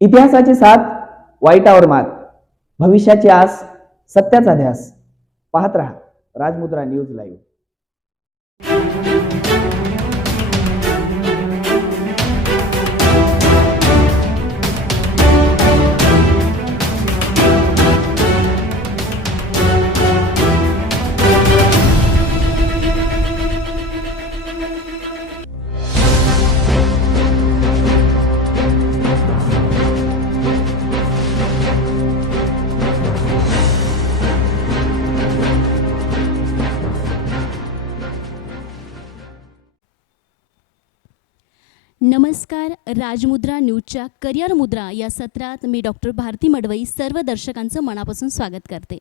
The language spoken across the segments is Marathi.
इतिहासाची साथ वाईटावर मात, भविष्याची आस, सत्याचा ध्यास. पाहत रहा राजमुद्रा न्यूज लाईव्ह. नमस्कार. राजमुद्रा न्यूजच्या करिअर मुद्रा या सत्रात मी डॉक्टर भारती मडवई सर्व दर्शकांचं मनापासून स्वागत करते.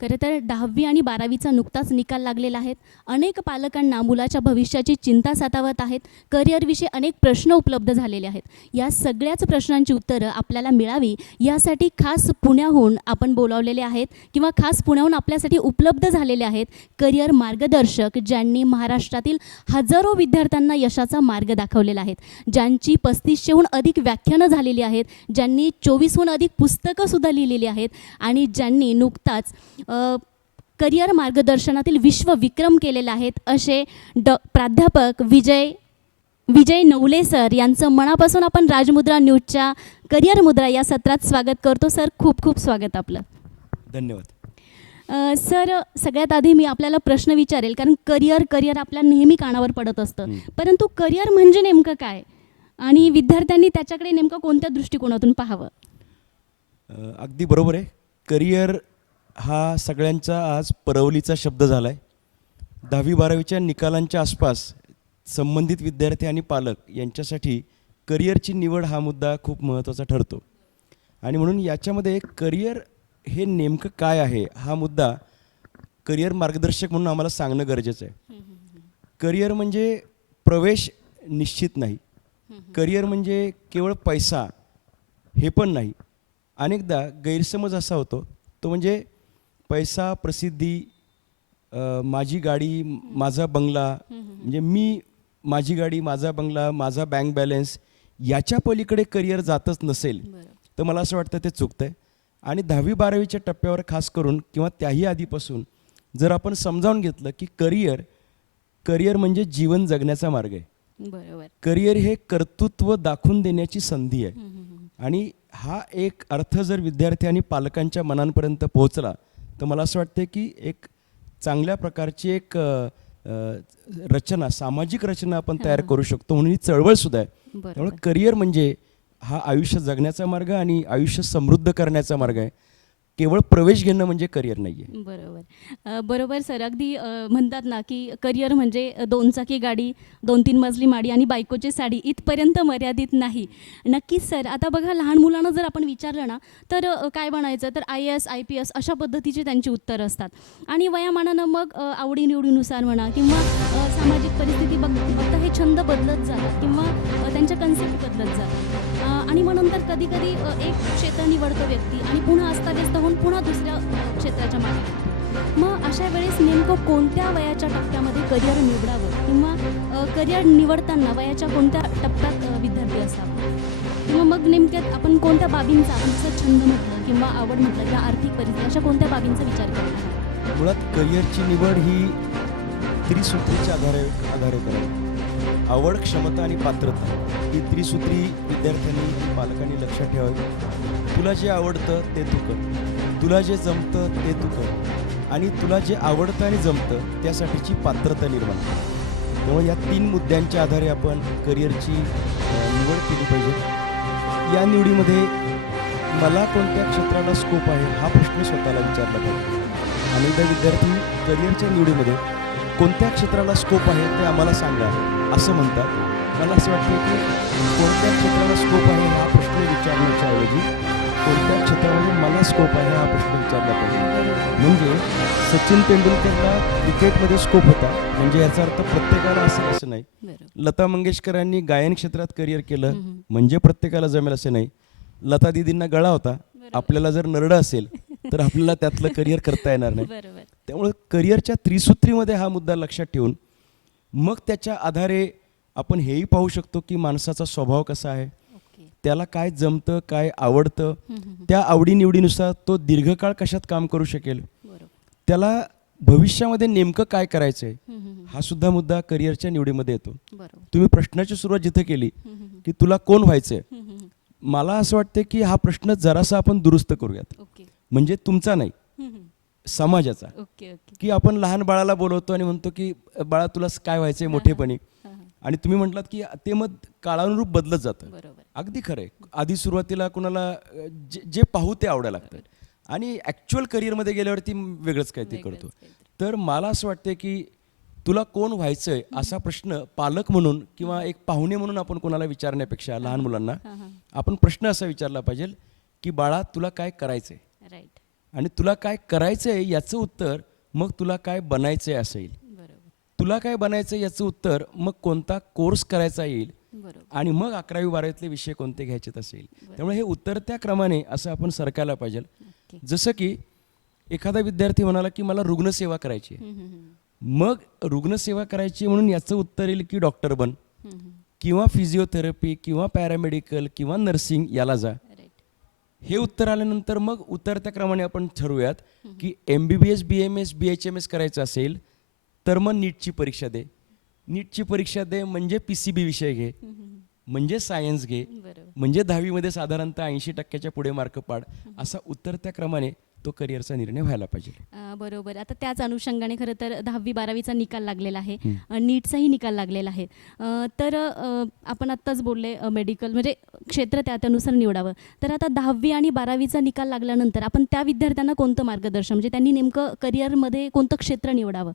खरं तर 10वी आणि 12वीचा नुकताच निकाल लागलेला आहे. अनेक पालकांना मुलाच्या भविष्याची चिंता सतावत आहेत. करिअरविषयी अनेक प्रश्न उपलब्ध झालेले आहेत. या सगळ्याच प्रश्नांची उत्तरं आपल्याला मिळावी यासाठी खास पुण्याहून आपण बोलावलेले आहेत किंवा खास पुण्याहून आपल्यासाठी उपलब्ध झालेले आहेत करिअर मार्गदर्शक, ज्यांनी महाराष्ट्रातील हजारो विद्यार्थ्यांना यशाचा मार्ग दाखवलेला आहे, ज्यांची 3500हून अधिक व्याख्यानं झालेली आहेत, ज्यांनी 24हून अधिक पुस्तकंसुद्धा लिहिलेली आहेत आणि ज्यांनी नुकताच करिअर मार्गदर्शनातील विश्वविक्रम केलेले आहेत असे प्राध्यापक विजय नवले सर यांचं मनापासून आपण राजमुद्रा न्यूजच्या करिअर मुद्रा या सत्रात स्वागत करतो. सर, खूप खूप स्वागत आपलं. धन्यवाद. सर, सगळ्यात आधी मी आपल्याला प्रश्न विचारेल, कारण करिअर आपल्या नेहमी कानावर पडत असतं, परंतु करिअर म्हणजे नेमकं काय आणि विद्यार्थ्यांनी त्याच्याकडे नेमकं कोणत्या दृष्टिकोनातून पाहावं? अगदी बरोबर आहे. करिअर हा सगळ्यांचा आज परवलीचा शब्द झाला आहे. 10वी-12वीच्या निकालांच्या आसपास संबंधित विद्यार्थी आणि पालक यांच्यासाठी करिअरची निवड हा मुद्दा खूप महत्त्वाचा ठरतो आणि म्हणून याच्यामध्ये करिअर हे नेमकं काय आहे हा मुद्दा करिअर मार्गदर्शक म्हणून आम्हाला सांगणं गरजेचं आहे. करिअर म्हणजे प्रवेश निश्चित नाही. करिअर म्हणजे केवळ पैसा हे पण नाही. अनेकदा गैरसमज असा होतो, तो म्हणजे पैसा, प्रसिद्धी, माझी गाडी, माझा बंगला, म्हणजे मी, माझी गाडी, माझा बंगला, माझा बँक बॅलन्स, याच्या पलीकडे करिअर जातच नसेल तर मला असं वाटतं ते चुकतं आहे. आणि 10वी-12वीच्या टप्प्यावर खास करून किंवा त्याही आधीपासून जर आपण समजावून घेतलं की करिअर म्हणजे जीवन जगण्याचा मार्ग आहे. बरोबर. करिअर हे कर्तृत्व दाखवून देण्याची संधी आहे आणि हा एक अर्थ जर विद्यार्थी आणि पालकांच्या मनांपर्यंत पोहोचला तर मला असं वाटतं की एक चांगल्या प्रकारची एक रचना, सामाजिक रचना आपण तयार करू शकतो, म्हणून ही चळवळसुद्धा आहे. त्यामुळे करिअर म्हणजे हा आयुष्य जगण्याचा मार्ग आणि आयुष्य समृद्ध करण्याचा मार्ग आहे. केवळ प्रवेश घेणं म्हणजे करिअर नाही आहे. बरोबर सर. अगदी म्हणतात ना की करिअर म्हणजे 2 चाकी गाडी, 2-3 मजली माडी आणि बायकोची साडी इथपर्यंत मर्यादित नाही. नक्कीच सर. आता बघा, लहान मुलांना जर आपण विचारलं ना तर काय बनायचं, तर IAS, IPS अशा पद्धतीची त्यांची उत्तरं असतात आणि वयामानानं मग आवडीनिवडीनुसार म्हणा किंवा सामाजिक परिस्थिती बघता हे छंद बदलत जातात किंवा त्यांच्या कन्सेप्ट बदलत जातात आणि मग नंतर कधीकधी एक क्षेत्र निवडतो व्यक्ती आणि पुन्हा अस्ताव्यस्त होऊन पुन्हा दुसऱ्या क्षेत्राच्या मागे. मग अशा वेळेस नेमकं कोणत्या वयाच्या टप्प्यामध्ये करिअर निवडावं किंवा करिअर निवडताना वयाच्या कोणत्या टप्प्यात विद्यार्थी असावा किंवा मग नेमक्यात आपण कोणत्या बाबींचा, आपण जसं छंद म्हटलं किंवा आवड म्हटलं किंवा आर्थिक परिस्थिती, अशा कोणत्या बाबींचा विचार करायचा? मुळात करिअरची निवड ही त्रिसूत्रीच्या आधारे करावी. आवड, क्षमता आणि पात्रता ही त्रिसूत्री विद्यार्थ्यांनी, पालकांनी लक्षात ठेवावी. तुला जे आवडतं ते तू कर, तुला जे जमतं ते तू कर आणि तुला जे आवडतं आणि जमतं त्यासाठीची पात्रता निर्माण कर. त्यामुळे या 3 मुद्द्यांच्या आधारे आपण करिअरची निवड केली पाहिजे. या निवडीमध्ये मला कोणत्या क्षेत्राला स्कोप आहे हा प्रश्न स्वतःला विचारला पाहिजे. अनेकदा विद्यार्थी करिअरच्या निवडीमध्ये कोणत्या क्षेत्राला स्कोप आहे ते आम्हाला सांगा असं म्हणतात. मला असं वाटतं की कोणत्या क्षेत्राला स्कोप आहे हा प्रश्न विचारण्याच्या ऐवजी कोणत्या क्षेत्रामध्ये मला स्कोप आहे हा प्रश्न विचारला पाहिजे. म्हणजे सचिन तेंडुलकरला क्रिकेटमध्ये स्कोप होता म्हणजे याचा अर्थ प्रत्येकाला असं नाही. लता मंगेशकरांनी गायन क्षेत्रात करिअर केलं म्हणजे प्रत्येकाला जमेल असं नाही. लता दीदींना गळा होता, आपल्याला जर नरडं असेल तर आपल्याला त्यातलं करिअर करता येणार नाही. त्यामुळे करिअरच्या त्रिसूत्रीमध्ये हा मुद्दा लक्षात ठेवून मग त्याच्या आधारे आपण हेही पाहू शकतो की माणसाचा स्वभाव कसा आहे, त्याला काय जमतं, काय आवडतं, त्या आवडीनिवडीनुसार तो दीर्घकाळ कशात काम करू शकेल, बरोबर. त्याला भविष्यामध्ये नेमकं काय करायचं आहे, हम्म, हम्म, हा सुद्धा मुद्दा करिअरच्या निवडीमध्ये येतो. बरोबर. तुम्ही प्रश्नाची सुरुवात जिथं केली की तुला कोण व्हायचं आहे, मला असं वाटतं की हा प्रश्न जरासा आपण दुरुस्त करूयात. ओके. म्हणजे तुमचा नाही, समाजाचा. Okay okay. की आपण लहान बाळाला बोलवतो आणि म्हणतो की बाळा तुला काय व्हायचंय मोठेपणी, हां, हां. आणि तुम्ही म्हटलात की ते मग काळानुरूप बदलत जातं. बरोबर. अगदी खरं आहे. आधी सुरुवातीला कुणाला जे पाहू ते आवडायला लागतं आणि ॲक्च्युअल करिअरमध्ये गेल्यावरती वेगळंच काहीतरी वेगळंच करतो. काहीतरी. तर मला असं वाटतं की तुला कोण व्हायचंय असा प्रश्न पालक म्हणून किंवा एक पाहुणे म्हणून आपण कोणाला विचारण्यापेक्षा लहान मुलांना हां, हां. आपण प्रश्न असा विचारला पाहिजे की बाळा तुला काय करायचंय, राईट. आणि तुला काय करायचंय याचं उत्तर मग तुला काय बनायचंय असं येईल. बरोबर. तुला काय बनायचं याचं उत्तर मग कोणता कोर्स करायचा येईल, बरोबर. आणि मग 11वी-12वीतले विषय कोणते घ्यायचे असेल. त्यामुळे हे उत्तर त्या क्रमाने असं आपण सरकायला पाहिजे. ओके. जसं की एखादा विद्यार्थी म्हणाला की मला रुग्णसेवा करायची आहे, मग रुग्णसेवा करायची म्हणून याचं उत्तर येईल की डॉक्टर बन, किंवा फिजिओथेरपी किंवा पॅरामेडिकल किंवा नर्सिंग याला जा. राईट. हे उत्तर आल्यानंतर मग उतरत्या क्रमाने आपण ठरवूयात की MBBS BMS BHMS करायचं असेल तर मग नीटची परीक्षा दे. नीटची परीक्षा दे म्हणजे PCB विषय घे, म्हणजे सायन्स घे, बरोबर. म्हणजे 10वीमध्ये साधारणतः 80% पुढे मार्क पाड. असा उतरत्या क्रमाने तो करिअरचा निर्णय व्हायला पाहिजे. बरोबर. आता त्याच अनुषंगाने खरं तर 10वी-12वीचा निकाल लागलेला आहे, नीटचाही निकाल लागलेला आहे. तर आपण आत्ताच बोलले मेडिकल म्हणजे क्षेत्र त्यानुसार निवडावं. तर आता 10वी आणि 12वीचा निकाल लागल्यानंतर आपण त्या विद्यार्थ्यांना कोणतं मार्गदर्शन म्हणजे त्यांनी नेमकं करिअरमध्ये कोणतं क्षेत्र निवडावं?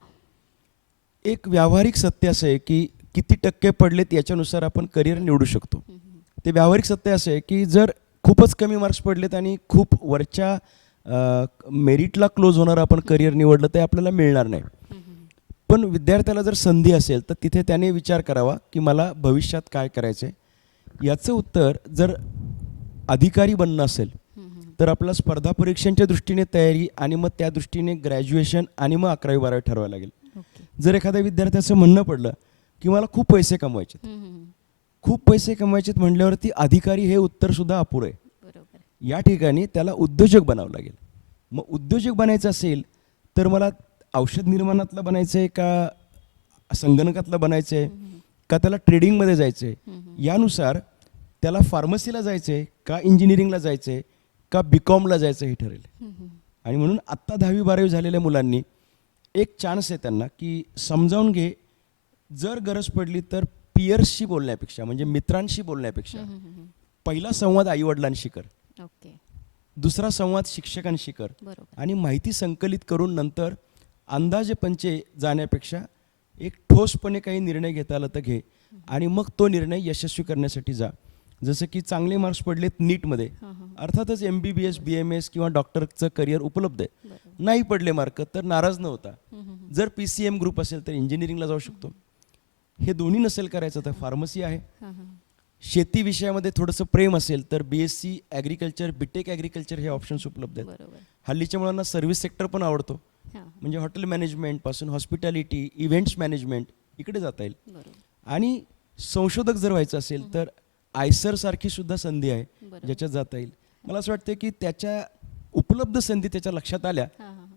एक व्यावहारिक सत्य असं आहे की किती टक्के पडलेत याच्यानुसार आपण करिअर निवडू शकतो. ते व्यावहारिक सत्य असं आहे की जर खूपच कमी मार्क्स पडलेत आणि खूप वरच्या मेरिटला क्लोज होणारं आपण करिअर निवडलं तर आपल्याला मिळणार नाही. पण विद्यार्थ्याला जर संधी असेल तर तिथे त्याने विचार करावा की मला भविष्यात काय करायचं आहे. याचं उत्तर जर अधिकारी बनणं असेल तर आपल्याला स्पर्धा परीक्षांच्या दृष्टीने तयारी आणि मग त्या दृष्टीने ग्रॅज्युएशन आणि मग 11वी-12वी ठरवावं लागेल. ओके. जर एखाद्या विद्यार्थ्याचं म्हणणं पडलं की मला खूप पैसे कमवायचे, खूप पैसे कमवायचे म्हटल्यावरती अधिकारी हे उत्तरसुद्धा अपुरं आहे. बरोबर. या ठिकाणी त्याला उद्योजक बनावं लागेल. मग उद्योजक बनायचं असेल तर मला औषध निर्माणातलं बनायचं आहे का संगणकातलं बनायचं आहे का त्याला ट्रेडिंगमध्ये जायचं आहे, यानुसार त्याला फार्मसीला जायचं आहे का इंजिनिअरिंगला जायचं आहे का BCOMला जायचं हे ठरेल. आणि म्हणून आत्ता 10वी-12वी झालेल्या मुलांनी एक चान्स आहे त्यांना की समजावून घे, जर गरज पडली तर पियर्सशी बोलण्यापेक्षा म्हणजे मित्रांशी बोलण्यापेक्षा पहिला संवाद आईवडिलांशी कर, ओके. दुसरा संवाद शिक्षकांशी कर, बरोबर. आणि माहिती संकलित करून नंतर अंदाजे पंचे जाण्यापेक्षा एक ठोसपणे काही निर्णय घेता आला तर घे आणि मग तो निर्णय यशस्वी करण्यासाठी जा. जसं की चांगले मार्क्स पडलेत नीटमध्ये, अर्थातच MBBS BMS किंवा डॉक्टरचं करिअर उपलब्ध आहे. बरोबर. नाही पडले मार्क तर नाराज न होता जर PCM ग्रुप असेल तर इंजिनिअरिंगला जाऊ शकतो. हे दोन्ही नसेल करायचं तर फार्मसी आहे. शेती विषयामध्ये थोडंसं प्रेम असेल तर BSc ॲग्रिकल्चर BTech ॲग्रिकल्चर हे ऑप्शन्स उपलब्ध आहेत. बरोबर. हल्लीच्या मुलांना सर्व्हिस सेक्टर पण आवडतो, म्हणजे हॉटेल मॅनेजमेंटपासून हॉस्पिटॅलिटी इव्हेंट्स मॅनेजमेंट इकडे जाता येईल. बरोबर. आणि संशोधक जर व्हायचं असेल तर आयसर सारखी सुद्धा संधी आहे बरोबर. ज्याच्यात जाता येईल. मला असं वाटतं की त्याच्या उपलब्ध संधी त्याच्या लक्षात आल्या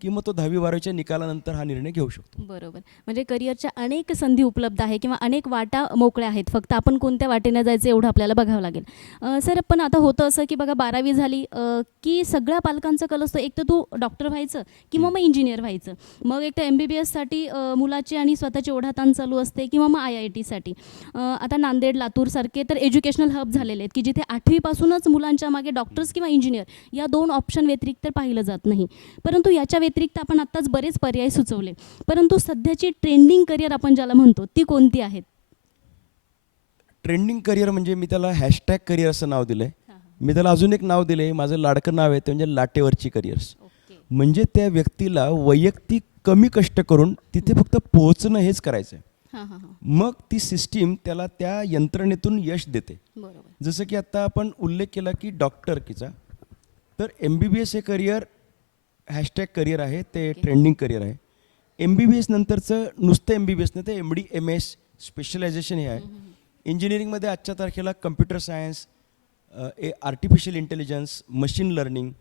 की मग तो 10वी-12वीच्या निकालानंतर हा निर्णय घेऊ शकतो. बरोबर. म्हणजे करिअरच्या अनेक संधी उपलब्ध आहे किंवा अनेक वाटा मोकळ्या आहेत, फक्त आपण कोणत्या वाटेनं जायचं एवढं आपल्याला बघावं लागेल. सर पण आता होतं असं की बघा 12वी झाली की सगळ्या पालकांचा कल असतो, एक तर तू डॉक्टर व्हायचं किंवा मग इंजिनियर व्हायचं, मग एक तर MBBSसाठी मुलाची आणि स्वतःची ओढाताण चालू असते किंवा मग IITसाठी. आता नांदेड लातूरसारखे तर एज्युकेशनल हब झालेले आहेत की जिथे 8वीपासूनच मुलांच्या मागे डॉक्टर्स किंवा इंजिनियर या 2 ऑप्शन व्यतिरिक्त पाहिलं जात नाही. परंतु याच्या व्यतिरिक्त आपण आत्ताच बरेच पर्याय सुचवले, परंतु सध्याची ट्रेंडिंग करिअर आपण ज्याला म्हणतो ती कोणती आहेत? ट्रेंडिंग करिअर म्हणजे मी त्याला हॅशटॅग करिअर असं नाव दिलं आहे. मी त्याला अजून एक नाव दिलं आहे, माझं लाडकं नाव आहे ते म्हणजे लाटेवरची करिअर्स. म्हणजे त्या व्यक्तीला वैयक्तिक कमी कष्ट करून तिथे फक्त पोहोचणं हेच करायचं आहे. मग ती सिस्टीम त्याला त्या यंत्रणेतून यश देते. बरोबर. जसं की आता आपण उल्लेख केला की डॉक्टरकीचा, तर MBBS हे करिअर हॅशटॅग करिअर आहे, ते ट्रेंडिंग करिअर आहे. MBBS नंतरचं नुसतं MBBS नाही ते MD MS स्पेशलायझेशन हे आहे. इंजिनिअरिंगमध्ये आजच्या तारखेला computer science, artificial intelligence, machine learning.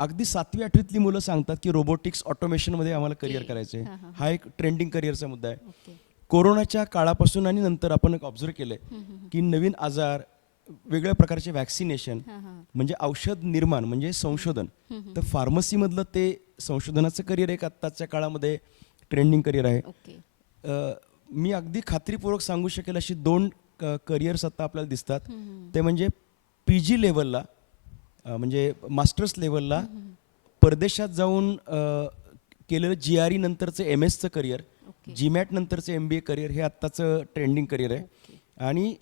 अगदी 7वी 8वीतली मुलं सांगतात की रोबोटिक्स ऑटोमेशनमध्ये आम्हाला करिअर करायचं हां, आहे. हां. हा एक ट्रेंडिंग करिअरचा मुद्दा आहे. ओके. कोरोनाच्या काळापासून आणि नंतर आपण एक ऑब्झर्व केलं आहे की नवीन आजार, वेगळ्या प्रकारचे वॅक्सिनेशन, हां, हां. म्हणजे औषध निर्माण म्हणजे संशोधन. तर फार्मसीमधलं ते संशोधनाचं करिअर एक आत्ताच्या काळामध्ये ट्रेंडिंग करिअर आहे. ओके. मी अगदी खात्रीपूर्वक सांगू शकेल अशी 2 करिअर्स आता आपल्याला दिसतात. ते म्हणजे PG लेवलला, म्हणजे मास्टर्स लेवलला परदेशात जाऊन केलेलं GRE नंतरचं MS चं करिअर, ओके. GMAT नंतरचं MBA करिअर हे आत्ताचं ट्रेंडिंग करिअर आहे. ओके. आणि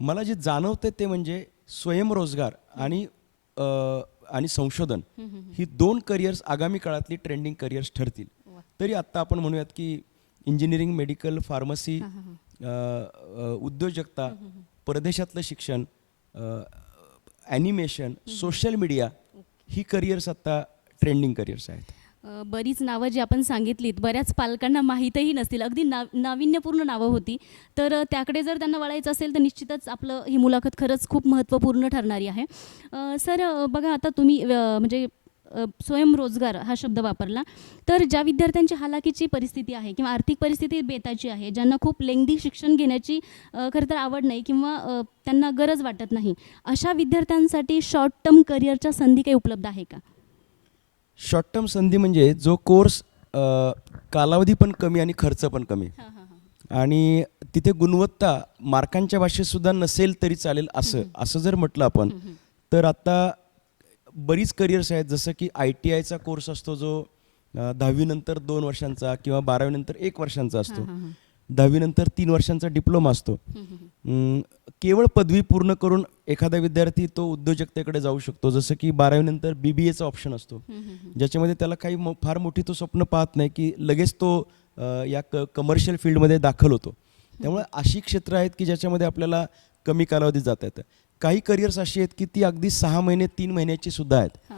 मला जे जाणवतं ते म्हणजे स्वयंरोजगार आणि संशोधन ही 2 करिअर्स आगामी काळातली ट्रेंडिंग करिअर्स ठरतील. वा. तरी आत्ता आपण म्हणूयात की इंजिनिअरिंग, मेडिकल, फार्मसी, हां, हां, हां. उद्योजकता, परदेशातलं शिक्षण, ॲनिमेशन, सोशल मीडिया ही करिअर्स आत्ता ट्रेंडिंग करिअर्स आहेत. बरीच नावं जी आपण सांगितलीत बऱ्याच पालकांना माहीतही नसतील, अगदी नाविन्यपूर्ण नावं होती. तर त्याकडे जर त्यांना वळायचं असेल तर निश्चितच आपलं ही मुलाखत खरंच खूप महत्त्वपूर्ण ठरणारी आहे. सर बघा आता तुम्ही म्हणजे स्वयंरोजगार हा शब्द वापरला, तर ज्या विद्यार्थ्यांची हालाकीची परिस्थिती आहे किंवा आर्थिक परिस्थिती बेताची आहे, ज्यांना खूप लेंदी शिक्षण घेण्याची खरं तर आवड नाही किंवा त्यांना गरज वाटत नाही, अशा विद्यार्थ्यांसाठी शॉर्ट टर्म करिअरच्या संधी काही उपलब्ध आहे का? शॉर्ट टर्म संधी म्हणजे जो कोर्स कालावधी पण कमी आणि खर्च पण कमी, हां, हां, हां. आणि तिथे गुणवत्ता मार्कांच्या भाषेत सुद्धा नसेल तरी चालेल असं जर म्हटलं आपण, तर आता बरीच करिअर्स आहेत. जसं की ITIचा कोर्स असतो जो 10वी नंतर 2 वर्षांचा किंवा 12वी नंतर 1 वर्षांचा असतो. 10वी नंतर 3 वर्षांचा डिप्लोमा असतो. केवळ पदवी पूर्ण करून एखादा विद्यार्थी तो उद्योजकतेकडे जाऊ शकतो. जसं की 12वी नंतर BBAचा ऑप्शन असतो, ज्याच्यामध्ये त्याला काही फार मोठी तो स्वप्न पाहत नाही की लगेच तो या कमर्शियल फील्डमध्ये दाखल होतो. त्यामुळे अशी क्षेत्र आहेत की ज्याच्यामध्ये आपल्याला कमी कालावधीत जाता येतं. काही करिअर्स अशी आहेत की ती अगदी 6 महिने 3 महिन्याची सुद्धा आहेत.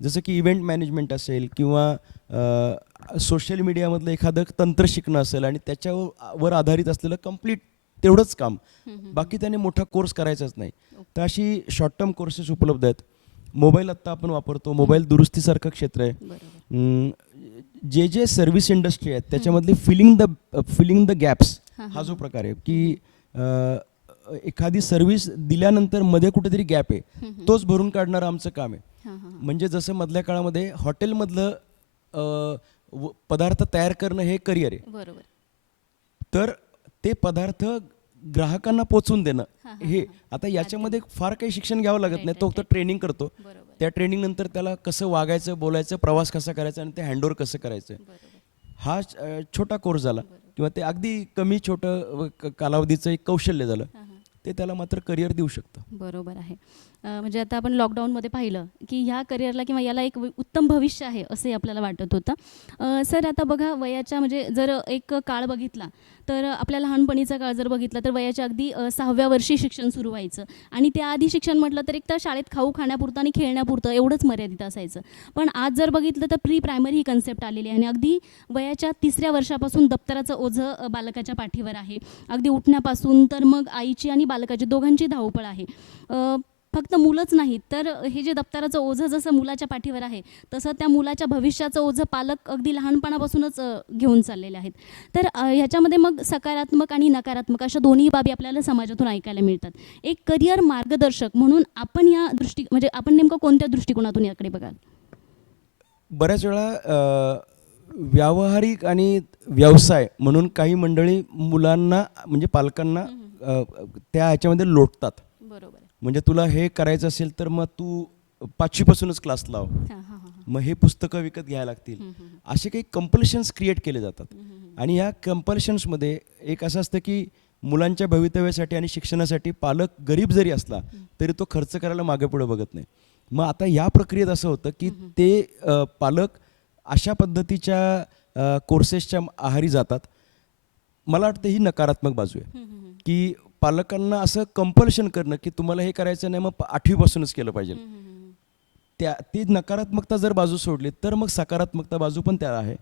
जसं की इव्हेंट मॅनेजमेंट असेल किंवा सोशल मीडियामधलं एखादं तंत्र शिकणं असेल आणि त्याच्यावर आधारित असलेलं कंप्लीट तेवढंच काम, बाकी त्याने मोठा कोर्स करायचाच नाही. तर अशी शॉर्ट टर्म कोर्सेस उपलब्ध आहेत. मोबाईल आत्ता आपण वापरतो, मोबाईल दुरुस्तीसारखं क्षेत्र आहे. जे सर्व्हिस इंडस्ट्री आहेत त्याच्यामधली फिलिंग द गॅप्स हा जो प्रकार आहे की एखादी सर्व्हिस दिल्यानंतर मध्ये कुठेतरी गॅप आहे, तोच भरून काढणारं आमचं काम आहे. म्हणजे जसं मधल्या काळामध्ये हॉटेलमधलं पदार्थ तयार करणं हे करिअर आहे. बरोबर. तर ते पदार्थ ग्राहकांना पोचवून देणं हे आता याच्यामध्ये फार काही शिक्षण घ्यावं लागत नाही. तो फक्त ट्रेनिंग करतो. त्या ट्रेनिंग नंतर त्याला कसं वागायचं, बोलायचं, प्रवास कसा करायचा आणि ते हँडओव्हर कसं करायचं, हा छोटा कोर्स झाला. किंवा ते अगदी कमी छोटं कालावधीचं एक कौशल्य झालं, ते त्याला मात्र करिअर देऊ शकतं. बरोबर आहे. म्हणजे आता आपण लॉकडाऊनमध्ये पाहिलं की ह्या करिअरला किंवा याला एक उत्तम भविष्य आहे असंही आपल्याला वाटत होतं. सर आता बघा वयाच्या म्हणजे जर एक काळ बघितला तर आपल्या लहानपणीचा काळ जर बघितला तर वयाच्या अगदी 6व्या वर्षी शिक्षण सुरू व्हायचं आणि त्याआधी शिक्षण म्हटलं तर एक तर शाळेत खाऊ खाण्यापुरतं आणि खेळण्यापुरतं एवढंच मर्यादित असायचं. पण आज जर बघितलं तर प्री प्रायमरी ही कन्सेप्ट आलेली आहे आणि अगदी वयाच्या 3ऱ्या वर्षापासून दप्तराचं ओझं बालकाच्या पाठीवर आहे. अगदी उठण्यापासून तर मग आईची आणि बालकाची दोघांची धावपळ आहे. फक्त मुलंच नाहीत तर हे जे दप्तराचं ओझं जसं मुलाच्या पाठीवर आहे तसं त्या मुलाच्या भविष्याचं ओझं पालक अगदी लहानपणापासूनच घेऊन चाललेले आहेत. तर ह्याच्यामध्ये मग सकारात्मक आणि नकारात्मक अशा दोन्ही बाबी आपल्याला समाजातून ऐकायला मिळतात. एक करिअर मार्गदर्शक म्हणून आपण या म्हणजे आपण नेमकं कोणत्या दृष्टिकोनातून याकडे बघाल? बऱ्याच वेळा व्यावहारिक आणि व्यवसाय म्हणून काही मंडळी मुलांना म्हणजे पालकांना त्या ह्याच्यामध्ये लोटतात. बरोबर. म्हणजे तुला हे करायचं असेल तर मग तू 5वीपासूनच क्लास लाव, मग हे पुस्तकं विकत घ्यायला लागतील, असे काही कंपल्शन्स क्रिएट केले जातात. आणि या कंपल्शन्समध्ये एक असं असतं की मुलांच्या भवितव्यासाठी आणि शिक्षणासाठी पालक गरीब जरी असला तरी तो खर्च करायला मागे पुढे बघत नाही. मग आता या प्रक्रियेत असं होतं की ते पालक अशा पद्धतीच्या कोर्सेसच्या आहारी जातात. मला वाटतं ही नकारात्मक बाजू आहे की पालकांना असं कंपल्शन करणं की तुम्हाला हे करायचं नाही मग 8वीपासूनच केलं पाहिजे. ती नकारात्मकता जर बाजू सोडली तर मग सकारात्मकता बाजू पण त्याला आहे.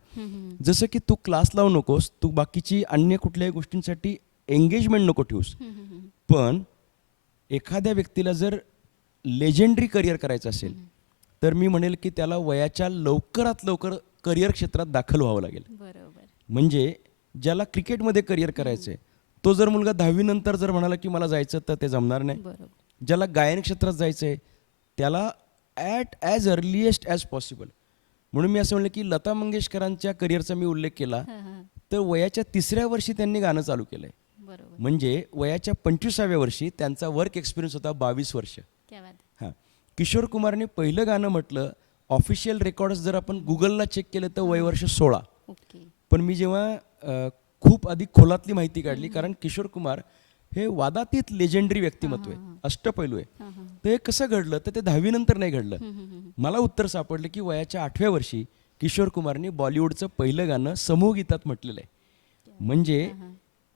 जसं की तू क्लास लावू नकोस, तू बाकीची अन्य कुठल्याही गोष्टींसाठी एंगेजमेंट नको ठेवूस, पण एखाद्या व्यक्तीला जर लेजेंडरी करिअर करायचं असेल तर मी म्हणेल की त्याला वयाच्या लवकरात लवकर करिअर क्षेत्रात दाखल व्हावं लागेल. बरोबर. म्हणजे ज्याला क्रिकेटमध्ये करिअर करायचं आहे तो जर मुलगा 10वी नंतर जर म्हणाला की मला जायचं तर ते जमणार नाही. बरोबर. ज्याला गायन क्षेत्रात जायचं आहे त्याला ॲज अर्लिएस्ट ॲज पॉसिबल. म्हणून मी असं म्हणलं की लता मंगेशकरांच्या करिअरचा मी उल्लेख केला हां, हां. तर वयाच्या 3ऱ्या वर्षी त्यांनी गाणं चालू केलं आहे. बरोबर. म्हणजे वयाच्या 25व्या वर्षी त्यांचा वर्क एक्सपिरियन्स होता 22 वर्ष. क्या बात. हां, किशोर कुमारने पहिलं गाणं म्हटलं ऑफिशियल रेकॉर्ड्स जर आपण गुगलला चेक केलं तर वय वर्ष 16. ओके. पण मी जेव्हा खूप अधिक खोलातली माहिती काढली कारण किशोर कुमार हे वादातीत लेजेंडरी व्यक्तिमत्व आहे, अष्टपैलू आहे. हां, हां. तर हे कसं घडलं तर ते 10वी नंतर नाही घडलं. हं, हं, हं. मला उत्तर सापडलं की वयाच्या 8व्या वर्षी किशोर कुमारने बॉलिवूडचं पहिलं गाणं समूह गीतात म्हटलेलं आहे. म्हणजे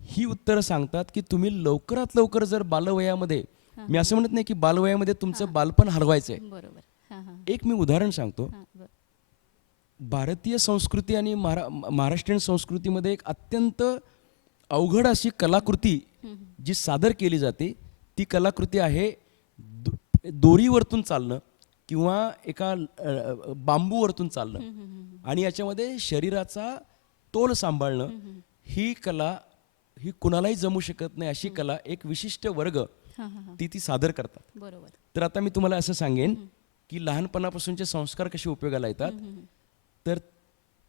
ही उत्तरं सांगतात की तुम्ही लवकरात लवकर जर बालवयामध्ये, मी असं म्हणत नाही की बालवयामध्ये तुमचं बालपण हरवायचं आहे. बरोबर. हां, हां. एक मी उदाहरण सांगतो. हां, बरं. भारतीय संस्कृती आणि महाराष्ट्रीयन संस्कृतीमध्ये एक अत्यंत अवघड अशी कलाकृती जी सादर केली जाते ती कलाकृती आहे दोरीवरतून चालणं किंवा एका बांबूवरतून चालणं आणि याच्यामध्ये शरीराचा तोल सांभाळणं. ही कला ही कुणालाही जमू शकत नाही अशी कला एक विशिष्ट वर्ग हां, हां, हां. ती सादर करतात. बरोबर. तर आता मी तुम्हाला असं सांगेन की लहानपणापासूनचे संस्कार कसे उपयोगाला येतात. तर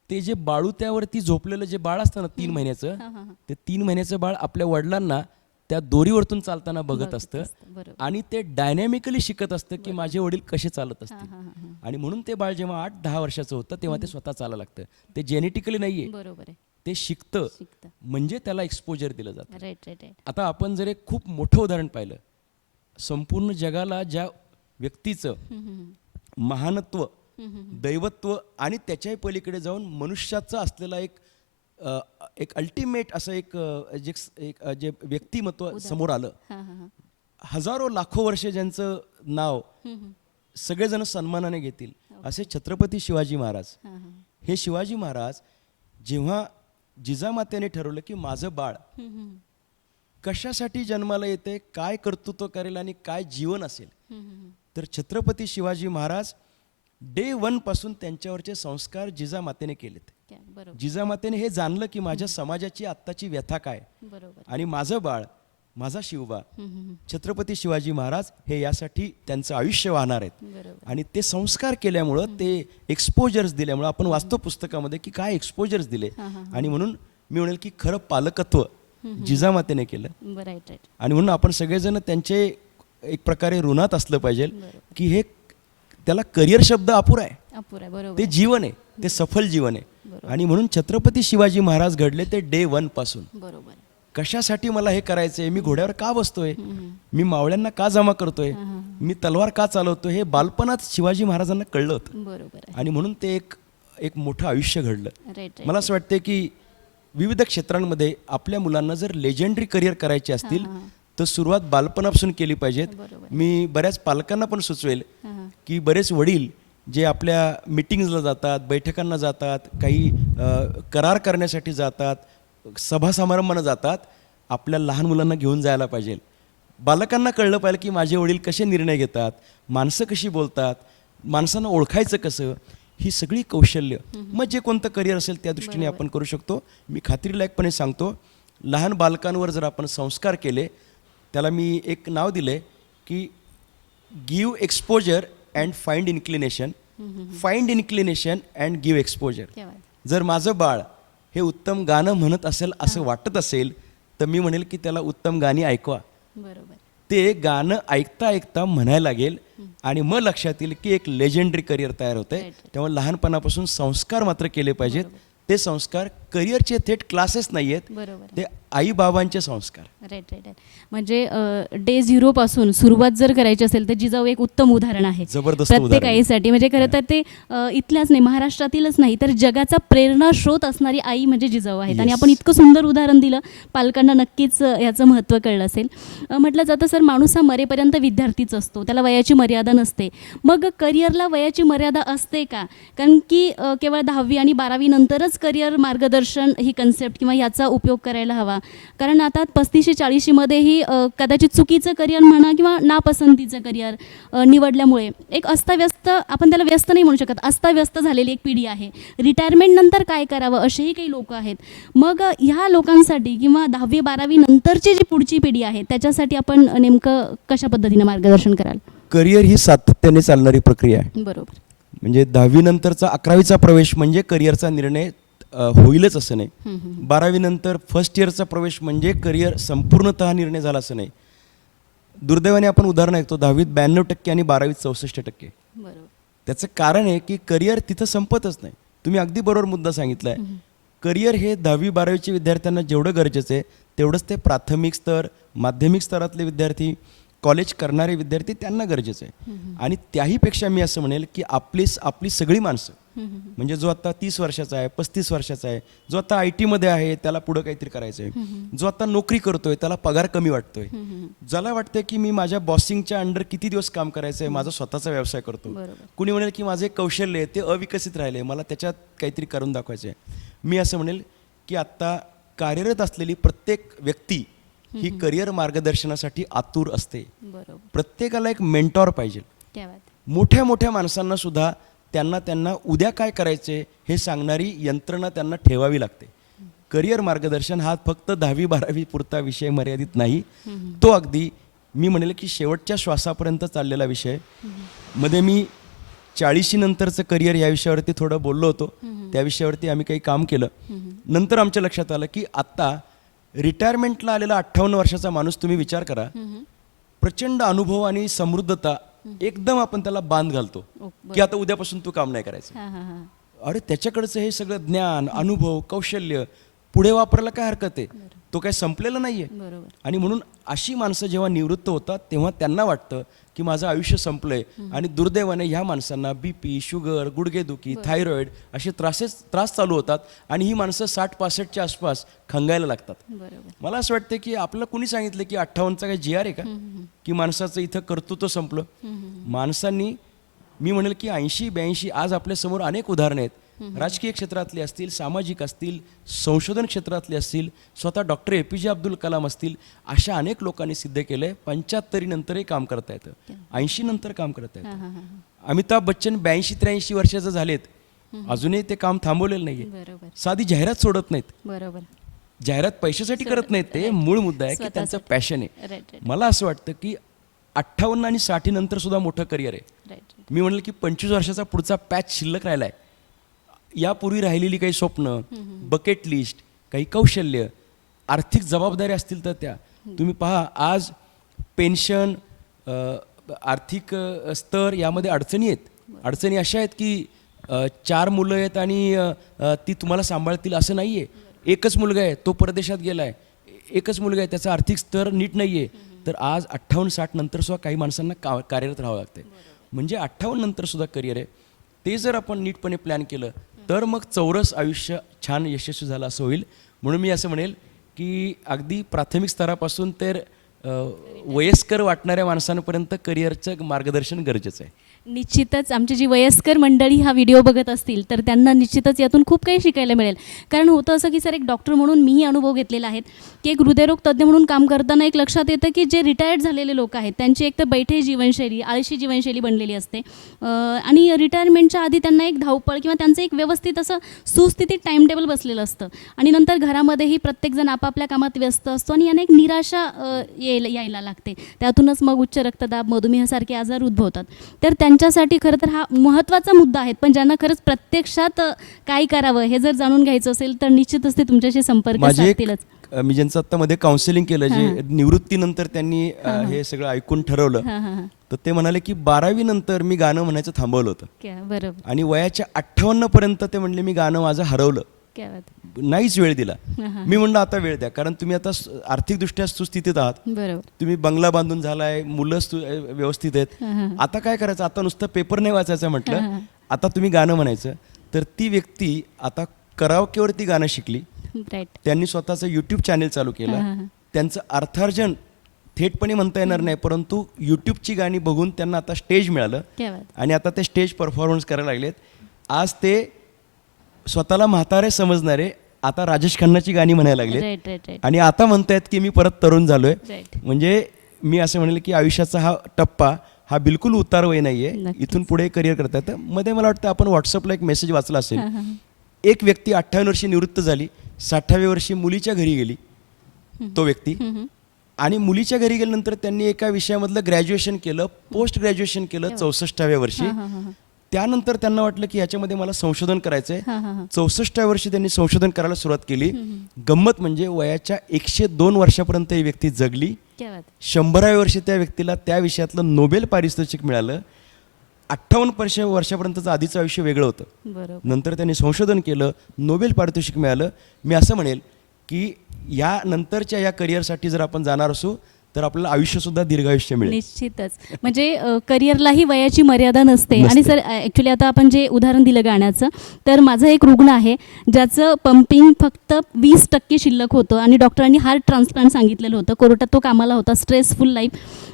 ते जे बाळूत्यावरती झोपलेलं जे बाळ असतं ना 3 महिन्याचं, हां, हां, हां. ते 3 महिन्याचं बाळ आपल्या वडिलांना त्या दोरीवरतून चालताना बघत असतं बरोबर. आणि ते डायनॅमिकली शिकत असतं की माझे वडील कसे चालत हां, असतील. हां, हां, हां. आणि म्हणून ते बाळ जेव्हा 8-10 वर्षाचं होतं तेव्हा ते स्वतः चालायला लागतं. ते जेनेटिकली नाहीये, बरोबर आहे. ते शिकतं. शिकतं. म्हणजे त्याला एक्सपोजर दिलं जातं. Right, right, right. आता आपण जर एक खूप मोठं उदाहरण पाहिलं, संपूर्ण जगाला ज्या व्यक्तीचं महानत्व, दैवत्व आणि त्याच्याही पलीकडे जाऊन मनुष्याचं असलेला एक अल्टिमेट असं जे व्यक्तिमत्व समोर आलं, हां, हां, हां. हजारो लाखो वर्ष ज्यांचं नाव सगळेजण सन्मानाने घेतील असे छत्रपती शिवाजी महाराज. हां, हां. हे शिवाजी महाराज जेव्हा जिजामातेने ठरवलं की माझं बाळ कशासाठी जन्माला येते, काय कर्तृत्व करेल आणि काय जीवन असेल, तर छत्रपती शिवाजी महाराज डे 1 पासून त्यांच्यावरचे संस्कार जिजामातेने केलेत. क्या बरोबर. जिजामातेने हे जाणलं की माझ्या समाजाची आत्ताची व्यथा काय बरोबर. आणि माझं बाळ, माझा शिवबा छत्रपती शिवाजी महाराज हे यासाठी त्यांचं आयुष्य वाहणार आहेत. बरोबर. आणि ते संस्कार केल्यामुळं, ते एक्सपोजर्स दिल्यामुळं आपण वाचतो पुस्तकामध्ये की काय एक्सपोजर्स दिले. आणि म्हणून मी म्हणेल की खरं पालकत्व जिजामातेने केलं. बरं. Right, right. आणि म्हणून आपण सगळेजण त्यांचे एक प्रकारे ऋणात असलं पाहिजे की हे त्याला करिअर शब्द अपुरा आहे, अपुरा आहे. बरोबर. ते जीवन आहे, ते सफल जीवन आहे. बरोबर. आणि म्हणून छत्रपती शिवाजी महाराज घडले ते डे 1 पासून. बरोबर. कशासाठी मला हे करायचंय, मी घोड्यावर का बसतोय, मी मावळ्यांना का जमा करतोय, मी तलवार का चालवतोय, हे बालपणात शिवाजी महाराजांना कळलं होतं. बरोबर आहे. आणि म्हणून ते एक मोठं आयुष्य घडलं. Right, right. मला असं वाटतं की विविध क्षेत्रांमध्ये आपल्या मुलांना जर लेजेंडरी करिअर करायचे असतील तर सुरुवात बालपणापासून केली पाहिजेत. बरोबर. मी बऱ्याच पालकांना पण सुचवेल हां, हां. की बरेच वडील जे आपल्या मिटिंग्सला जातात, बैठकांना जातात, काही करार करण्यासाठी जातात, सभा समारंभांना जातात, आपल्या लहान मुलांना घेऊन जायला पाहिजे. बालकांना कळलं पाहिजे की माझे वडील कसे निर्णय घेतात, माणसं कशी बोलतात, माणसांना ओळखायचं कसं, ही सगळी कौशल्य मग जे कोणतं करिअर असेल त्या दृष्टीने आपण करू शकतो. मी खात्रीलायकपणे सांगतो, लहान बालकांवर जर आपण संस्कार केले, त्याला मी एक नाव दिले की give exposure and find inclination, find inclination and give exposure. क्या बात. जर माझं बाळ हे उत्तम गाणं म्हणत असेल असं वाटत असेल तर मी म्हणेल की त्याला उत्तम गाणी ऐकवा. बरोबर. ते गाणं ऐकता ऐकता म्हणायला लागेल आणि मग लक्षात येईल की एक लेजेंडरी करिअर तयार होतंय. त्यामुळे लहानपणापासून संस्कार मात्र केले पाहिजेत. ते संस्कार करिअरचे थेट क्लासेस नाही आहेत, बरोबर. ते आई बाबांचे संस्कार. Right, right, right. म्हणजे डे 0 पासून सुरुवात जर करायची असेल तर जिजाऊ एक उत्तम उदाहरण आहे जबरदस्त उदाहरण. प्रत्येक आईसाठी. म्हणजे खरं तर ते इथल्याच नाही, महाराष्ट्रातीलच नाही तर जगाचा प्रेरणा स्रोत असणारी आई म्हणजे जिजाऊ आहेत. आणि आपण इतकं सुंदर उदाहरण दिलं, पालकांना नक्कीच याचं महत्त्व कळलं असेल. म्हटलं जातं सर, माणूस हा मरेपर्यंत विद्यार्थीच असतो, त्याला वयाची मर्यादा नसते. मग करिअरला वयाची मर्यादा असते का? कारण की केवळ 10वी आणि 12वी नंतरच करिअर मार्गदर्शन मार्गदर्शन ही कन्सेप्ट किंवा याचा उपयोग करायला हवा. कारण आता 35-40मध्येही कदाचित चुकीचं करिअर म्हणा किंवा नापसंतीचं करिअर निवडल्यामुळे एक अस्ताव्यस्त, आपण त्याला व्यस्त नाही म्हणू शकत, अस्ताव्यस्त झालेली एक पिढी आहे. रिटायरमेंट नंतर काय करावं असेही काही लोक आहेत. मग ह्या लोकांसाठी किंवा 10वी-12वी नंतरची जी पुढची पिढी आहे त्याच्यासाठी आपण नेमकं कशा पद्धतीने मार्गदर्शन कराल? करिअर ही सातत्याने चालणारी प्रक्रिया आहे. बरोबर. म्हणजे 10वी नंतरचा 11वीचा प्रवेश म्हणजे करिअरचा निर्णय होईलच असं नाही. 12वी नंतर फर्स्ट इयरचा प्रवेश म्हणजे करिअर संपूर्णतः निर्णय झाला असं नाही. दुर्दैवाने आपण उदाहरण ऐकतो 10वीत 92% आणि 12वीत 64%. बरोबर. त्याचं कारण आहे की करिअर तिथं संपतच नाही. तुम्ही अगदी बरोबर मुद्दा सांगितला आहे. करिअर हे 10वी-12वीच्या विद्यार्थ्यांना जेवढं गरजेचं आहे तेवढंच ते प्राथमिक स्तर, माध्यमिक स्तरातले विद्यार्थी, कॉलेज करणारे विद्यार्थी त्यांना गरजेचं आहे. आणि त्याहीपेक्षा मी असं म्हणेल की आपली सगळी माणसं, म्हणजे जो आता 30 वर्षाचा आहे, 35 वर्षाचा आहे, जो आता IT मध्ये आहे त्याला पुढं काहीतरी करायचं आहे, जो आता नोकरी करतोय त्याला पगार कमी वाटतोय, ज्याला वाटतंय की मी माझ्या बॉसिंगच्या अंडर किती दिवस काम करायचं आहे, माझा स्वतःचा व्यवसाय करतो, कुणी म्हणेल की माझे कौशल्य आहे ते अविकसित राहिले, मला त्याच्यात काहीतरी करून दाखवायचं आहे. मी असं म्हणेल की आत्ता कार्यरत असलेली प्रत्येक व्यक्ती ही करिअर मार्गदर्शनासाठी आतुर असते. बरोबर. प्रत्येकाला एक मेंटॉर पाहिजे. क्या बात. मोठ्या मोठ्या माणसांना सुद्धा त्यांना उद्या काय करायचे हे सांगणारी यंत्रणा त्यांना ठेवावी लागते. करिअर मार्गदर्शन हा फक्त 10वी-12वी पुरता विषय मर्यादित नाही, तो अगदी मी म्हणेल की शेवटच्या श्वासापर्यंत चाललेला विषय. मध्ये मी 40 नंतरचं करिअर या विषयावरती थोडं बोललो होतो. त्या विषयावरती आम्ही काही काम केलं. नंतर आमच्या लक्षात आलं की आत्ता रिटायरमेंटला आलेला 58 वर्षाचा माणूस तुम्ही विचार करा, प्रचंड अनुभव आणि समृद्धता, एकदम आपण त्याला बांध घालतो की आता उद्यापासून तू काम नाही करायचं. अरे त्याच्याकडचं हे सगळं ज्ञान, अनुभव, कौशल्य पुढे वापरायला काय हरकत आहे, तो काय संपलेला नाहीये. आणि म्हणून अशी माणसं जेव्हा निवृत्त होतात तेव्हा त्यांना वाटतं की माझं आयुष्य संपलंय. आणि दुर्दैवाने ह्या माणसांना BP, शुगर, गुडघेदुखी, थायरॉइड असे त्रास चालू होतात आणि ही माणसं 60-65च्या आसपास खंगायला लागतात. मला असं वाटतं की आपल्याला कुणी सांगितलं की 58चा काही GR आहे का की माणसाचं इथं कर्तृत्व संपलं. माणसांनी, मी म्हणेल की 80-82, आज आपल्यासमोर अनेक उदाहरणं आहेत, राजकीय क्षेत्रातले असतील, सामाजिक असतील, संशोधन क्षेत्रातले असतील, स्वतः डॉक्टर APJ अब्दुल कलाम असतील, अशा अनेक लोकांनी सिद्ध केलंय 75 नंतरही काम करता येतं, 80 नंतर काम करता येतं. अमिताभ बच्चन 82-83 वर्षाचे झालेत, अजूनही ते काम थांबवलेलं नाहीये. साधी जाहिरात सोडत नाहीत. बरोबर. जाहिरात पैशासाठी करत नाहीत, ते मूळ मुद्दा आहे की त्यांचं पॅशन आहे. मला असं वाटतं की 58 आणि 60 नंतर सुद्धा मोठं करिअर आहे. मी म्हणेल की 25 वर्षाचा पुढचा पॅच शिल्लक राहिला आहे. यापूर्वी राहिलेली काही स्वप्न, बकेट लिस्ट, काही कौशल्य, आर्थिक जबाबदारी असतील तर त्या तुम्ही पहा. आज पेन्शन, आर्थिक स्तर यामध्ये अडचणी आहेत. अडचणी अशा आहेत की 4 मुलं आहेत आणि ती तुम्हाला सांभाळतील असं नाही आहे. एकच मुलगा आहे, तो परदेशात गेला आहे, एकच मुलगा आहे, त्याचा आर्थिक स्तर नीट नाही आहे. तर आज 58-60 नंतर सुद्धा काही माणसांना कार्यरत राहावं लागतं. म्हणजे 58 नंतर सुद्धा करिअर आहे. ते जर आपण नीटपणे प्लॅन केलं तर मग चौरस आयुष्य छान यशस्वी झालं असं होईल. म्हणून मी असं म्हणेल की अगदी प्राथमिक स्तरापासून तर वयस्कर वाटणाऱ्या माणसांपर्यंत करिअरचं मार्गदर्शन गरजेचं आहे. निश्चितच आमची जी वयस्कर मंडळी हा व्हिडिओ बघत असतील तर त्यांना निश्चितच यातून खूप काही शिकायला मिळेल. कारण होतं असं की सर, एक डॉक्टर म्हणून मीही अनुभव घेतलेला आहे की एक हृदयरोग तज्ज्ञ म्हणून काम करताना एक लक्षात येतं की जे रिटायर्ड झालेले लोक आहेत त्यांची एक तर बैठे जीवनशैली, आळशी जीवनशैली बनलेली असते. आणि रिटायरमेंटच्या आधी त्यांना एक धावपळ किंवा त्यांचं एक व्यवस्थित असं सुस्थितीत टाईम टेबल बसलेलं असतं. आणि नंतर घरामध्येही प्रत्येकजण आपापल्या कामात व्यस्त असतो आणि याने एक निराशा यायला लागते. त्यातूनच मग उच्च रक्तदाब, मधुमेहासारखे आजार उद्भवतात. तर त्यांच्यासाठी खरं तर हा महत्त्वाचा मुद्दा आहे. पण ज्यांना खरंच प्रत्यक्षात काय करावं हे जर जाणून घ्यायचं असेल तर निश्चितच ते तुमच्याशी संपर्क साधतीलच. मी ज्यांचं आता मध्ये काउन्सिलिंग केलं, जे निवृत्तीनंतर त्यांनी हे सगळं ऐकून ठरवलं, तर ते म्हणाले की 12वी नंतर मी गाणं म्हणायचं थांबवलं होतं. बरोबर. आणि वयाच्या 58 पर्यंत ते म्हणले मी गाणं माझं हरवलं, नाहीच वेळ दिला. मी म्हणलं आता वेळ द्या, कारण तुम्ही आता आर्थिकदृष्ट्या सुस्थितीत आहात. तुम्ही बंगला बांधून झालाय, मुलं व्यवस्थित आहेत, आता काय करायचं, आता नुसतं पेपर नाही वाचायचं म्हटलं, आता तुम्ही गाणं म्हणायचं. तर ती व्यक्ती आता कराओकेवरती गाणं शिकली. त्यांनी स्वतःचं YouTube चॅनेल चालू केलं. त्यांचं अर्थार्जन थेटपणे म्हणता येणार नाही, परंतु YouTubeची गाणी बघून त्यांना आता स्टेज मिळालं आणि आता ते स्टेज परफॉर्मन्स करायला लागलेत. आज ते स्वतःला म्हातारे समजणारे आता राजेश खन्नाची गाणी म्हणायला लागले राईट राईट राईट आणि आता म्हणतायत की मी परत तरुण झालोय. राईट. म्हणजे मी असं म्हणेल की आयुष्याचा हा टप्पा हा बिलकुल उतार वय नाहीये. नक्कीच. इथून पुढे करिअर करतात. मध्ये मला वाटतं आपण व्हॉट्सअपला एक मेसेज वाचला असेल. हां, हां, हां. एक व्यक्ती 58 वर्षी निवृत्त झाली, 60व्या वर्षी मुलीच्या घरी गेली तो व्यक्ती, हम्म, हम्म. आणि मुलीच्या घरी गेल्यानंतर त्यांनी एका विषयामधलं ग्रॅज्युएशन केलं, पोस्ट ग्रॅज्युएशन केलं 64व्या वर्षी. हां, हां, हां, हां. त्यानंतर त्यांना वाटलं की याच्यामध्ये मला संशोधन करायचंय. हां, हां, हां. 64व्या वर्षी त्यांनी संशोधन करायला सुरुवात केली. हम्म. गंमत म्हणजे वयाच्या 102 वर्षापर्यंत ही व्यक्ती जगली. क्या बात. 100व्या वर्षी त्या व्यक्तीला त्या विषयातलं नोबेल पारितोषिक मिळालं. 58 वर्षापर्यंतचं आधीचं आयुष्य वेगळं होतं. बरोबर. नंतर त्यांनी संशोधन केलं, नोबेल पारितोषिक मिळालं. मी असं म्हणेल की या नंतरच्या या करिअरसाठी जर आपण जाणार असू तर आपल्याला आयुष्यसुद्धा दीर्घायुष्य मिळेल. निश्चितच. म्हणजे करिअरलाही वयाची मर्यादा नसते. आणि सर ॲक्च्युली आता आपण जे उदाहरण दिलं गाण्याचं, तर माझा एक रुग्ण आहे ज्याचं पंपिंग फक्त 20% शिल्लक होतं आणि डॉक्टरांनी हार्ट ट्रान्सप्लांट सांगितलेलं होतं. कोर्टात तो कामाला होता, स्ट्रेसफुल लाईफ.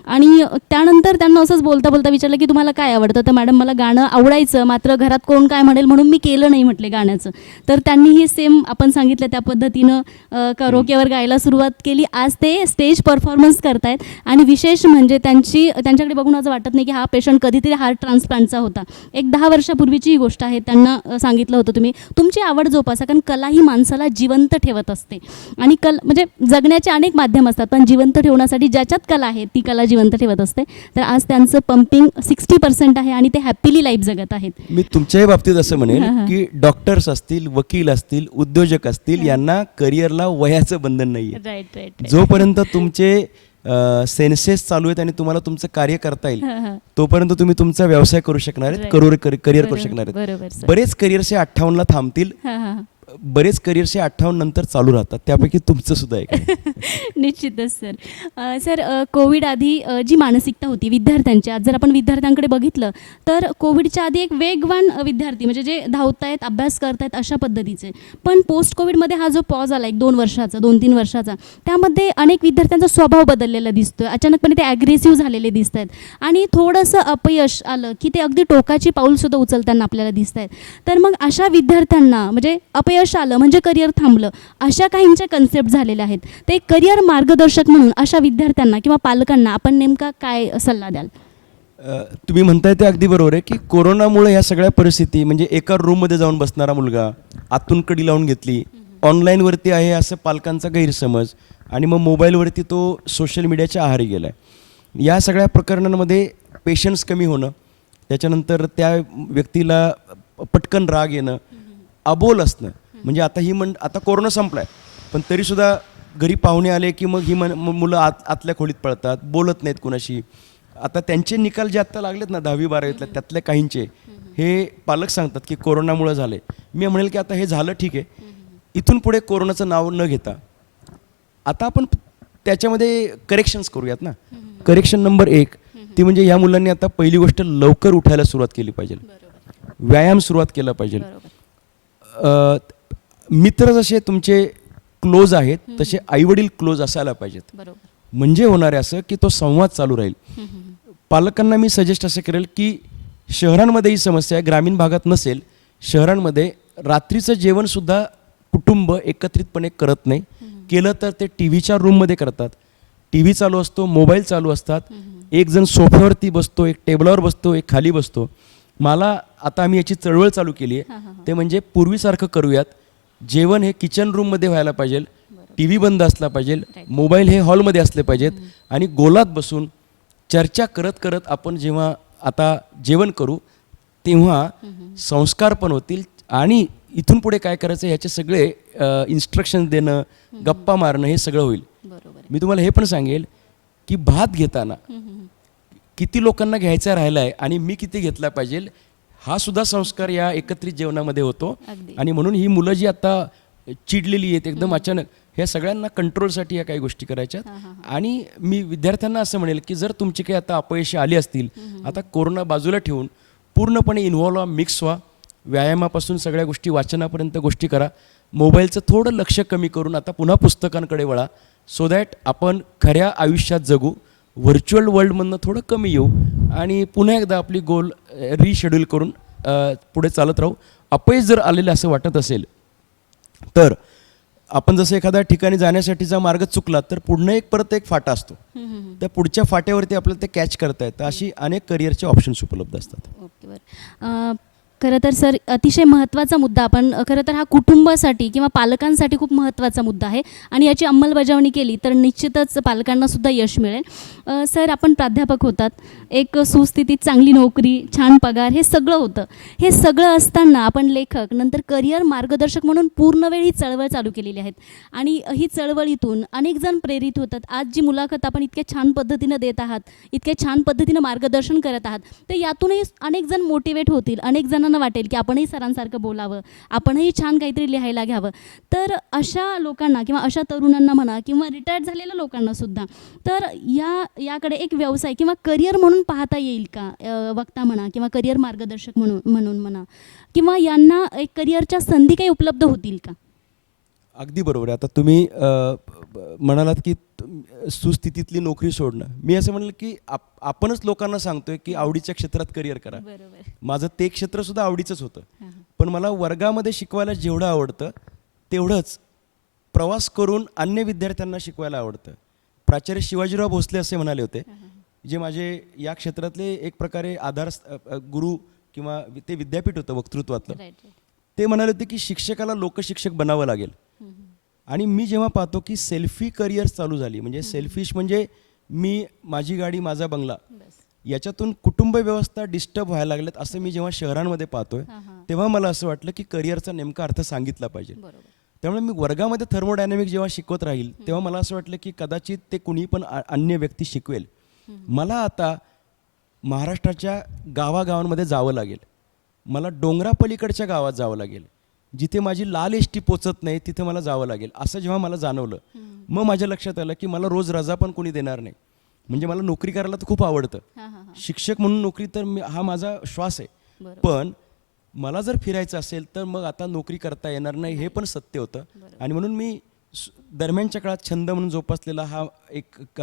आणि त्यानंतर त्यांना असंच बोलता बोलता विचारलं की तुम्हाला काय आवडतं. तर मॅडम मला गाणं आवडायचं, मात्र घरात कोण काय म्हणेल म्हणून मी केलं नाही म्हटले गाण्याचं. तर त्यांनीही सेम आपण सांगितलं त्या पद्धतीनं करोकेवर गायला सुरुवात केली. आज ते स्टेज परफॉर्मन्स करतायत आणि विशेष म्हणजे त्यांच्याकडे बघून असं वाटत नाही की हा पेशंट कधीतरी हार्ट ट्रान्सप्लांटचा होता. एक 10 वर्षापूर्वीची ही गोष्ट आहे. त्यांना सांगितलं होतं तुम्ही तुमची आवड जोपासा, कारण कला ही माणसाला जिवंत ठेवत असते. आणि म्हणजे जगण्याचे अनेक माध्यम असतात, पण जिवंत ठेवण्यासाठी ज्याच्यात कला आहे ती कला जिवंत ठेवत असते. तर आज त्यांचं पंपिंग 60% आहे आणि ते हॅपीली लाईफ जगत आहेत. मी तुमच्याही बाबतीत असं म्हणेल हां, हां. की डॉक्टर्स असतील, वकील असतील, उद्योजक असतील, यांना करिअरला वयाचं बंधन नाहीये. Right right. जोपर्यंत तुमचे सेन्सेस चालू आहेत आणि तुम्हाला तुमचं कार्य करता येईल तोपर्यंत तुम्ही तुमचा व्यवसाय करू शकणार आहेत, करिअर करू शकणार आहेत. बरोबर सर. बरेच करिअरचे 58ला थांबतील, हां हां. बरेच करिअरचे 58 नंतर चालू राहतात. त्यापैकी तुमचं सुद्धा एक आहे. निश्चितच सर. सर कोविड आधी जी मानसिकता होती विद्यार्थ्यांची, आज जर आपण विद्यार्थ्यांकडे बघितलं तर कोविडच्या आधी एक वेगवान विद्यार्थी म्हणजे जे धावतायत, अभ्यास करतायत अशा पद्धतीचे. पण पोस्ट कोविडमध्ये हा जो पॉज आला एक 2-3 वर्षाचा, त्यामध्ये अनेक विद्यार्थ्यांचा स्वभाव बदललेला दिसतोय. अचानकपणे ते ॲग्रेसिव्ह झालेले दिसत आहेत आणि थोडंसं अपयश आलं की ते अगदी टोकाची पाऊलसुद्धा उचलताना आपल्याला दिसत आहेत. तर मग अशा विद्यार्थ्यांना म्हणजे अपयश आलं म्हणजे करिअर थांबलं, अशा काहींच्या कन्सेप्ट झालेल्या आहेत. ते करिअर मार्गदर्शक म्हणून अशा विद्यार्थ्यांना किंवा पालकांना आपण नेमका काय सल्ला द्याल? तुम्ही म्हणताय ते अगदी बरोबर आहे की कोरोनामुळे ह्या सगळ्या परिस्थिती, म्हणजे एका रूममध्ये जाऊन बसणारा मुलगा, आतून कडी लावून घेतली, ऑनलाईनवरती आहे असं पालकांचा गैरसमज, आणि मग मोबाईलवरती तो सोशल मीडियाच्या आहारी गेला आहे. या सगळ्या प्रकरणांमध्ये पेशन्स कमी होणं, त्याच्यानंतर त्या व्यक्तीला पटकन राग येणं, अबोल असणं. म्हणजे आता कोरोना संपलाय पण तरीसुद्धा घरी पाहुणे आले की मग ही मुलं आतल्या खोलीत पळतात, बोलत नाहीत कुणाशी. आता त्यांचे निकाल जे आत्ता लागलेत ना 10वी-12वीतल्या, त्यातल्या काहींचे हे पालक सांगतात की कोरोनामुळे झाले. मी म्हणेल की आता हे झालं ठीक आहे, इथून पुढे कोरोनाचं नाव न घेता आता आपण त्याच्यामध्ये करेक्शन्स करूयात ना. करेक्शन नंबर 1 ती म्हणजे ह्या मुलांनी आता पहिली गोष्ट लवकर उठायला सुरुवात केली पाहिजे, व्यायाम सुरुवात केला पाहिजे. मित्र जसे तुमचे क्लोज आहेत तसे आईवडील क्लोज असायला पाहिजेत. म्हणजे होणार आहे असं की तो संवाद चालू राहील. पालकांना मी सजेस्ट असं करेल की शहरांमध्ये ही समस्या आहे, ग्रामीण भागात नसेल. शहरांमध्ये रात्रीचं जेवणसुद्धा कुटुंब एकत्रितपणे करत नाही. केलं तर ते टी व्हीच्या रूममध्ये करतात. टी व्ही चालू असतो, मोबाईल चालू असतात, एक जण सोफ्यावरती बसतो, एक टेबलावर बसतो, एक खाली बसतो. मला आता आम्ही याची चळवळ चालू केली आहे, ते म्हणजे पूर्वीसारखं करूयात. जेवण हे किचन रूममध्ये व्हायला पाहिजे, टी व्ही बंद असला पाहिजे, मोबाईल हे हॉलमध्ये असले पाहिजेत, आणि गोलात बसून चर्चा करत करत आपण जेव्हा आता जेवण करू तेव्हा संस्कार पण होतील आणि इथून पुढे काय करायचं ह्याचे सगळे इन्स्ट्रक्शन देणं, गप्पा मारणं हे सगळं होईल. मी तुम्हाला हे पण सांगेल की भात घेताना किती लोकांना घ्यायचा राहिला आहे आणि मी किती घेतला पाहिजे हा सुद्धा संस्कार या एकत्रित जेवणामध्ये होतो. आणि म्हणून ही मुलं जी आता चिडलेली आहेत एकदम अचानक, ह्या सगळ्यांना कंट्रोलसाठी या काही गोष्टी करायच्या. आणि मी विद्यार्थ्यांना असं म्हणेल की जर तुमची काही आता अपयशी आली असतील, आता कोरोना बाजूला ठेवून पूर्णपणे इन्व्हॉल्व व्हा, मिक्स व्हा, व्यायामापासून सगळ्या गोष्टी, वाचनापर्यंत गोष्टी करा. मोबाईलचं थोडं लक्ष कमी करून आता पुन्हा पुस्तकांकडे वळा, सो दॅट आपण खऱ्या आयुष्यात जगू, व्हर्च्युअल वर्ल्डमधनं थोडं कमी येऊ आणि पुन्हा एकदा आपली गोल रिशेड्यूल करून पुढे चालत राहू. अपयश जर आलेलं असं वाटत असेल तर आपण जसं एखाद्या ठिकाणी जाण्यासाठीचा मार्ग चुकला तर पुढनं परत एक फाटा असतो. त्या पुढच्या फाट्यावरती आपल्याला ते कॅच करता येतं. अशी अनेक करिअरचे ऑप्शन्स उपलब्ध असतात. ओके बरं. खरं तर सर अतिशय महत्त्वाचा मुद्दा आपण खरं तर हा कुटुंबासाठी किंवा पालकांसाठी खूप महत्त्वाचा मुद्दा आहे आणि याची अंमलबजावणी केली तर निश्चितच पालकांनासुद्धा यश मिळेल. सर आपण प्राध्यापक होतात, एक सुस्थितीत चांगली नोकरी, छान पगार हे सगळं होतं. हे सगळं असताना आपण लेखक नंतर करिअर मार्गदर्शक म्हणून पूर्णवेळ ही चळवळ चालू केलेली आहेत आणि ही चळवळीतून अनेक जण प्रेरित होतात. आज जी मुलाखत आपण इतक्या छान पद्धतीनं देत आहात, इतक्या छान पद्धतीनं मार्गदर्शन करत आहात, तर यातूनही अनेक जण मोटिवेट होतील. अनेक जणांना वाटेल की आपणही सरांसारखं बोलावं, आपणही छान काहीतरी लिहायला घ्यावं. तर अशा लोकांना किंवा अशा तरुणांना म्हणा किंवा रिटायर्ड झालेल्या लोकांना सुद्धा तर याकडे एक व्यवसाय किंवा करिअर म्हणून पाहता येईल का? वक्ता म्हणा किंवा करिअर मार्गदर्शक म्हणून म्हणा, किंवा यांना एक करिअरच्या संधी काही उपलब्ध होतील का? अगदी बरोबर आहे. आता तुम्ही म्हणालात की सुस्थितीतली नोकरी सोडणं. मी असं म्हणलं की आपणच लोकांना सांगतोय की आवडीच्या क्षेत्रात करिअर करा. बरोबर. माझं ते क्षेत्रसुद्धा आवडीचंच होतं. पण मला वर्गामध्ये शिकवायला जेवढं आवडतं तेवढंच प्रवास करून अन्य विद्यार्थ्यांना शिकवायला आवडतं. प्राचार्य शिवाजीराव भोसले असे म्हणाले होते, जे माझे या क्षेत्रातले एक प्रकारे आधार गुरु किंवा ते विद्यापीठ होतं वक्तृत्वातलं. ते म्हणाले होते की शिक्षकाला लोकशिक्षक बनावं लागेल. आणि मी जेव्हा पाहतो की सेल्फी करिअर चालू झाली, म्हणजे सेल्फिश म्हणजे मी, माझी गाडी, माझा बंगला, याच्यातून कुटुंब व्यवस्था डिस्टर्ब व्हायला लागलेत असं मी जेव्हा शहरांमध्ये पाहतोय तेव्हा मला असं वाटलं की करिअरचा नेमका अर्थ सांगितला पाहिजे. त्यामुळे मी वर्गामध्ये थर्मोडायनॅमिक जेव्हा शिकवत राहील तेव्हा मला असं वाटलं की कदाचित ते कुणी पण अन्य व्यक्ती शिकवेल. मला आता महाराष्ट्राच्या गावागावांमध्ये जावं लागेल, मला डोंगरापलीकडच्या गावात जावं लागेल, जिथे माझी लाल एसटी पोचत नाही तिथे मला जावं लागेल. असं जेव्हा मला जाणवलं मग माझ्या लक्षात आलं की मला रोज रजा पण कोणी देणार नाही. म्हणजे मला नोकरी करायला तर खूप आवडतं, शिक्षक म्हणून नोकरी तर हा माझा श्वास आहे. पण मला जर फिरायचं असेल तर मग आता नोकरी करता येणार नाही हे पण सत्य होतं. आणि म्हणून मी दरम्यानच्या काळात छंद म्हणून जोपासलेला हा एक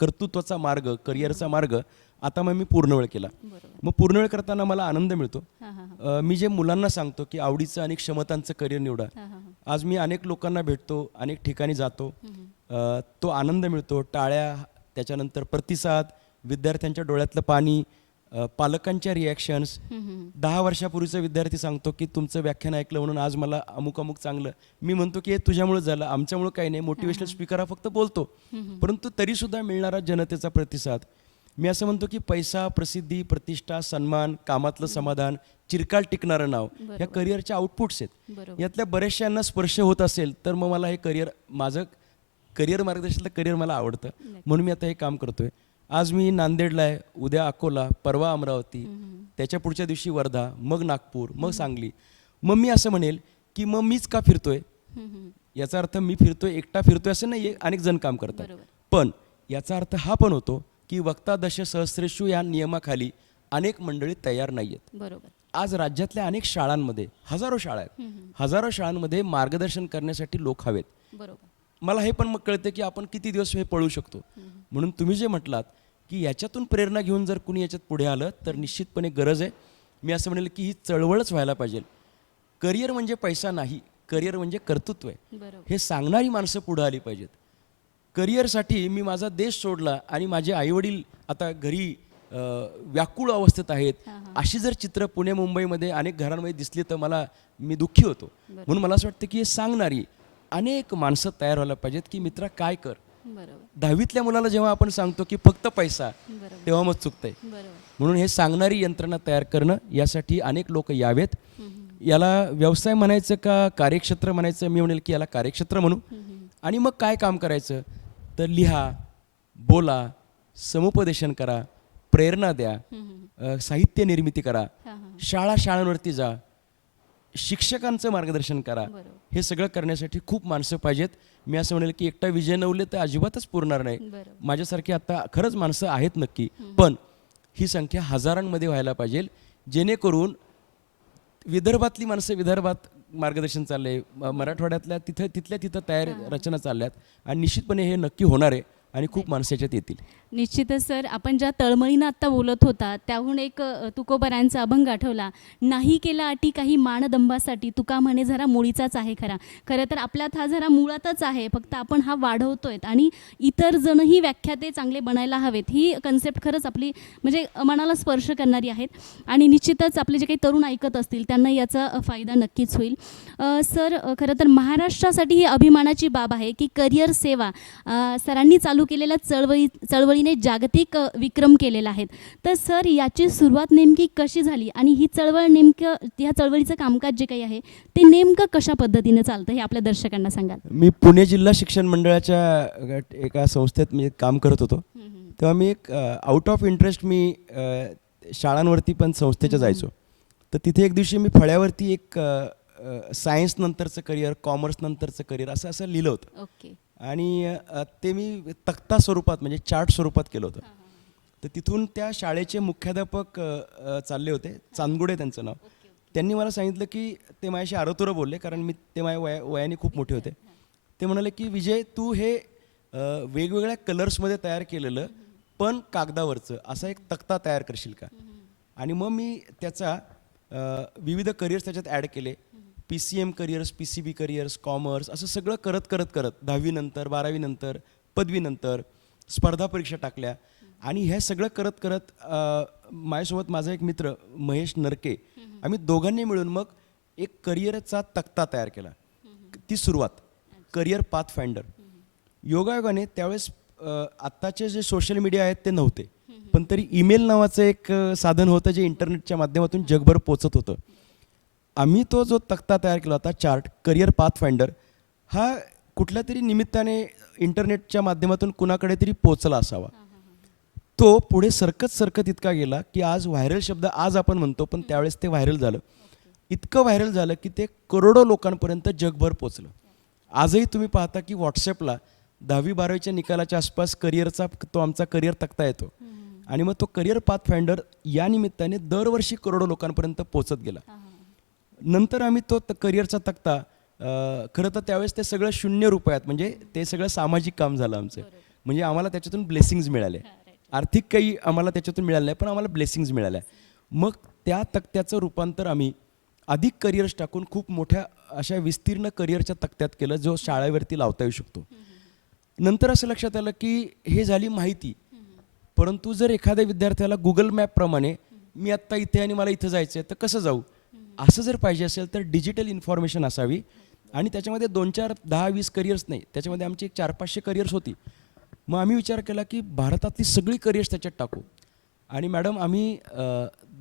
कर्तृत्वाचा मार्ग, करिअरचा मार्ग आता मग मी पूर्णवेळ केला. मग पूर्णवेळ करताना मला आनंद मिळतो. मी जे मुलांना सांगतो की आवडीचं आणि क्षमतांचं करिअर निवडा. आज मी अनेक लोकांना भेटतो, अनेक ठिकाणी जातो, तो आनंद मिळतो. टाळ्या, त्याच्यानंतर प्रतिसाद, विद्यार्थ्यांच्या डोळ्यातलं पाणी, पालकांच्या रिॲक्शन्स. 10 वर्षापूर्वीचा विद्यार्थी सांगतो की तुमचं व्याख्यान ऐकलं म्हणून आज मला अमुक अमुक चांगलं. मी म्हणतो की हे तुझ्यामुळे झालं, आमच्यामुळे काही नाही. मोटिवेशनल स्पीकर हा फक्त बोलतो, परंतु तरीसुद्धा मिळणारा जनतेचा प्रतिसाद. मी असं म्हणतो की पैसा, प्रसिद्धी, प्रतिष्ठा, सन्मान, कामातलं समाधान, चिरकाल टिकणारं नाव, या करिअरचे आउटपुट्स आहेत. यातल्या बऱ्याचशांना स्पर्श होत असेल तर मग मला हे करिअर, माझं करिअर मार्गदर्शनातलं करिअर मला आवडतं, म्हणून मी आता हे काम करतोय. आज मी नांदेडला आहे, उद्या अकोला, परवा अमरावती, त्याच्या पुढच्या दिवशी वर्धा, मग नागपूर, मग सांगली. मग मी असं म्हणेल की मग मीच का फिरतोय? याचा अर्थ मी फिरतोय, एकटा फिरतोय असं नाही, अनेक जण काम करतात. पण याचा अर्थ हा पण होतो की वक्ता दश सहस्रेषु या नियमाखाली अनेक मंडळी तयार नाही आहेत. आज राज्यातल्या अनेक शाळांमध्ये, हजारो शाळा आहेत, हजारो शाळांमध्ये मार्गदर्शन करण्यासाठी लोक हवेत. मला हे पण मग कळतं की आपण किती दिवस हे पळू शकतो. म्हणून तुम्ही जे म्हटलात की याच्यातून प्रेरणा घेऊन जर कुणी याच्यात पुढे आलं तर निश्चितपणे गरज आहे. मी असं म्हणेल की ही चळवळच व्हायला पाहिजे. करिअर म्हणजे पैसा नाही, करिअर म्हणजे कर्तृत्व आहे, हे सांगणारी माणसं पुढे आली पाहिजेत. करिअरसाठी मी माझा देश सोडला आणि माझे आईवडील आता घरी व्याकुळ अवस्थेत आहेत, अशी जर चित्र पुणे मुंबईमध्ये अनेक घरांमध्ये दिसली तर मी दुःखी होतो. म्हणून मला असं वाटतं की हे सांगणारी अनेक माणसं तयार व्हायला पाहिजेत की मित्रा काय कर. 10वीतल्या मुलाला जेव्हा आपण सांगतो की फक्त पैसा, तेव्हा मग चुकतंय. म्हणून हे सांगणारी यंत्रणा तयार करणं, यासाठी अनेक लोक यावेत. याला व्यवसाय म्हणायचं का कार्यक्षेत्र म्हणायचं? मी म्हणेल की याला कार्यक्षेत्र म्हणू. आणि मग काय काम करायचं तर लिहा, बोला, समुपदेशन करा, प्रेरणा द्या, साहित्य निर्मिती करा, शाळांवरती जा, शिक्षकांचं मार्गदर्शन करा. हे सगळं करण्यासाठी खूप माणसं पाहिजेत. मी असं म्हणेल की एकटा विजय नवले तर अजिबातच पुरणार नाही. माझ्यासारखी आता खरंच माणसं आहेत नक्की, पण ही संख्या हजारांमध्ये व्हायला पाहिजे, जेणेकरून विदर्भातली माणसं, विदर्भात मार्गदर्शन चाललंय, मराठवाड्यातल्या तिथल्या तिथं तयार रचना चालल्यात आणि निश्चितपणे हे नक्की होणार आहे. आणि खूप माणसं याच्यात येतील. निश्चितच सर, आपण ज्या तळमळीनं आत्ता बोलत होता त्याहून एक तुकोबरायांचा अभंग आठवला. नाही केला अटी काही मानदंबासाठी, तुका म्हणे जरा मुळीचाच आहे खरा. खरं तर आपल्यात हा जरा मुळातच आहे, फक्त आपण हा वाढवतोय आणि इतर जणही व्याख्याते चांगले बनायला हवेत. ही कन्सेप्ट खरंच आपली म्हणजे मनाला स्पर्श करणारी आहेत आणि निश्चितच आपले जे काही तरुण ऐकत असतील त्यांना याचा फायदा नक्कीच होईल. सर, खरं तर महाराष्ट्रासाठी ही अभिमानाची बाब आहे की करिअर सेवा सरांनी चालू केलेल्या चळवळीने जागतिक विक्रम केलेला आहे. तर सर, याची सुरुवात नेमकी कशी झाली आणि ही चळवळ नेमकं ह्या चळवळीचं कामकाज जे काही आहे ते नेमकं कशा पद्धतीने चालतं हे आपल्या दर्शकांना सांगाल? मी पुणे जिल्हा शिक्षण मंडळाच्या एका संस्थेत म्हणजे काम करत होतो. तेव्हा मी एक आउट ऑफ इंटरेस्ट मी शाळांवरती पण संस्थेच्या जायचो. तर तिथे एक दिवशी मी फळ्यावरती एक सायन्स नंतरचं करिअर, कॉमर्स नंतरचं करिअर असं असं लिहिलं होतं. ओके. आणि ते मी तक्ता स्वरूपात म्हणजे चार्ट स्वरूपात केलं होतं. तर तिथून त्या शाळेचे मुख्याध्यापक चालले होते, चांदगुडे त्यांचं नाव. त्यांनी मला सांगितलं की ते माझ्याशी आरोतुरं बोलले, कारण मी ते माझ्या वयाने खूप मोठे होते. ते म्हणाले की विजय, तू हे वेगवेगळ्या कलर्समध्ये तयार केलेलं पण कागदावरचं असा एक तक्ता तयार करशील का? आणि मग मी त्याचा विविध करिअर्स त्याच्यात ॲड केले. PCM careers, PCB careers, commerce असं सगळं करत 10वी नंतर, 12वी नंतर, पदवीनंतर स्पर्धा परीक्षा टाकल्या. आणि हे सगळं करत माझ्यासोबत माझा एक मित्र महेश नरके, आम्ही दोघांनी मिळून मग एक करिअरचा तक्ता तयार केला. ती सुरुवात करिअर पाथ फाइंडर. योगायोगाने त्यावेळेस आत्ताचे जे सोशल मीडिया आहेत ते नव्हते, पण तरी ईमेल नावाचं एक साधन होतं जे इंटरनेटच्या माध्यमातून जगभर पोचत होतं. आम्ही तो जो तक्ता तयार केला होता, चार्ट, करिअर पाथ फाइंडर, हा कुठल्या तरी निमित्ताने इंटरनेटच्या माध्यमातून कुणाकडे तरी पोचला असावा. तो पुढे सरकत इतका गेला की आज व्हायरल शब्द आज आपण म्हणतो, पण त्यावेळेस ते व्हायरल झालं. इतकं व्हायरल झालं की ते करोडो लोकांपर्यंत जगभर पोचलं. आजही तुम्ही पाहता की व्हॉट्सॲपला 10वी-12वीच्या निकालाच्या आसपास करिअरचा तो आमचा करिअर तक्ता येतो. आणि मग तो करिअर पाथ फाइंडर या निमित्ताने दरवर्षी करोडो लोकांपर्यंत पोचत गेला. नंतर आम्ही तो करिअरचा तक्ता खरं तर त्यावेळेस ते सगळं ₹0 म्हणजे ते सगळं सामाजिक काम झालं आमचं. म्हणजे आम्हाला त्याच्यातून ब्लेसिंग्ज मिळाले. आर्थिक काही आम्हाला त्याच्यातून मिळालं नाही, पण आम्हाला ब्लेसिंग्ज मिळाल्या. मग त्या तक्त्याचं रूपांतर आम्ही अधिक करिअर्स टाकून खूप मोठ्या अशा विस्तीर्ण करिअरच्या तक्त्यात केलं, जो शाळेवरती लावता येऊ शकतो. नंतर असं लक्षात आलं की हे झाली माहिती, परंतु जर एखाद्या विद्यार्थ्याला गुगल मॅपप्रमाणे मी आत्ता इथे आणि मला इथं जायचं आहे तर कसं जाऊ, असं जर पाहिजे असेल तर डिजिटल इन्फॉर्मेशन असावी. आणि त्याच्यामध्ये 2-4, 10-20 करिअर्स नाही, त्याच्यामध्ये आमची एक 400-500 करिअर्स होती. मग आम्ही विचार केला की भारतातली सगळी करिअर्स त्याच्यात टाकू. आणि मॅडम आम्ही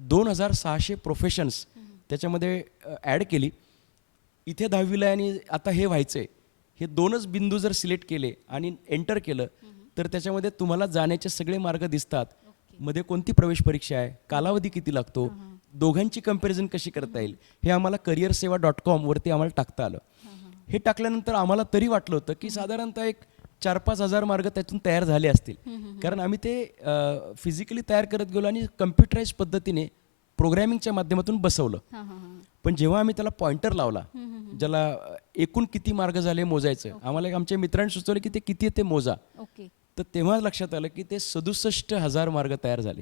2600 प्रोफेशन्स त्याच्यामध्ये ॲड केली. इथे 10वीला आणि आता हे व्हायचं आहे, हे 2च बिंदू जर सिलेक्ट केले आणि एंटर केलं तर त्याच्यामध्ये तुम्हाला जाण्याचे सगळे मार्ग दिसतात. मध्ये कोणती प्रवेश परीक्षा आहे, कालावधी किती लागतो, दोघांची कंपॅरिझन कशी करता येईल, हे आम्हाला careersewa.com वरती आम्हाला टाकता आलं. हे टाकल्यानंतर आम्हाला तरी वाटलं होतं की साधारणतः एक 4-5 हजार मार्ग त्यातून तयार झाले असतील, कारण आम्ही ते फिजिकली तयार करत गेलो आणि कम्प्युटराइज पद्धतीने प्रोग्रॅमिंगच्या माध्यमातून बसवलं. पण जेव्हा आम्ही त्याला पॉइंटर लावला, ज्याला एकूण किती मार्ग झाले मोजायचं, आम्हाला एक आमच्या मित्रांनी सुचवलं की ते किती आहे ते मोजा. तर तेव्हा लक्षात आलं की ते 67,000 मार्ग तयार झाले.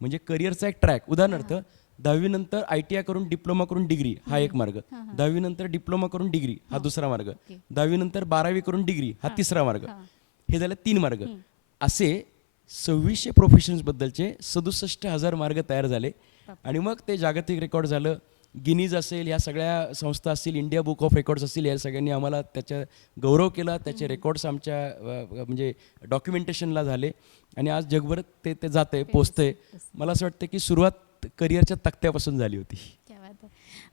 म्हणजे करिअरचा एक ट्रॅक. उदाहरणार्थ 10वी नंतर ITI करून डिप्लोमा करून डिग्री हा एक मार्ग, 10वी नंतर डिप्लोमा करून डिग्री हा दुसरा मार्ग, 10वी नंतर 12वी करून डिग्री हा तिसरा मार्ग. हे झाले 3 मार्ग. असे 2600 प्रोफेशन्स बद्दलचे 67,000 मार्ग तयार झाले. आणि मग ते जागतिक रेकॉर्ड झालं. गिनीज असेल, या सगळ्या संस्था असतील, इंडिया बुक ऑफ रेकॉर्ड्स असतील, या सगळ्यांनी आम्हाला त्याचा गौरव केला. त्याचे रेकॉर्ड्स आमच्या म्हणजे डॉक्युमेंटेशनला झाले आणि आज जगभर ते जातंय, पोचतंय. मला असं वाटतं की सुरुवात करिअरच्या तक्त्यापासून झाली होती.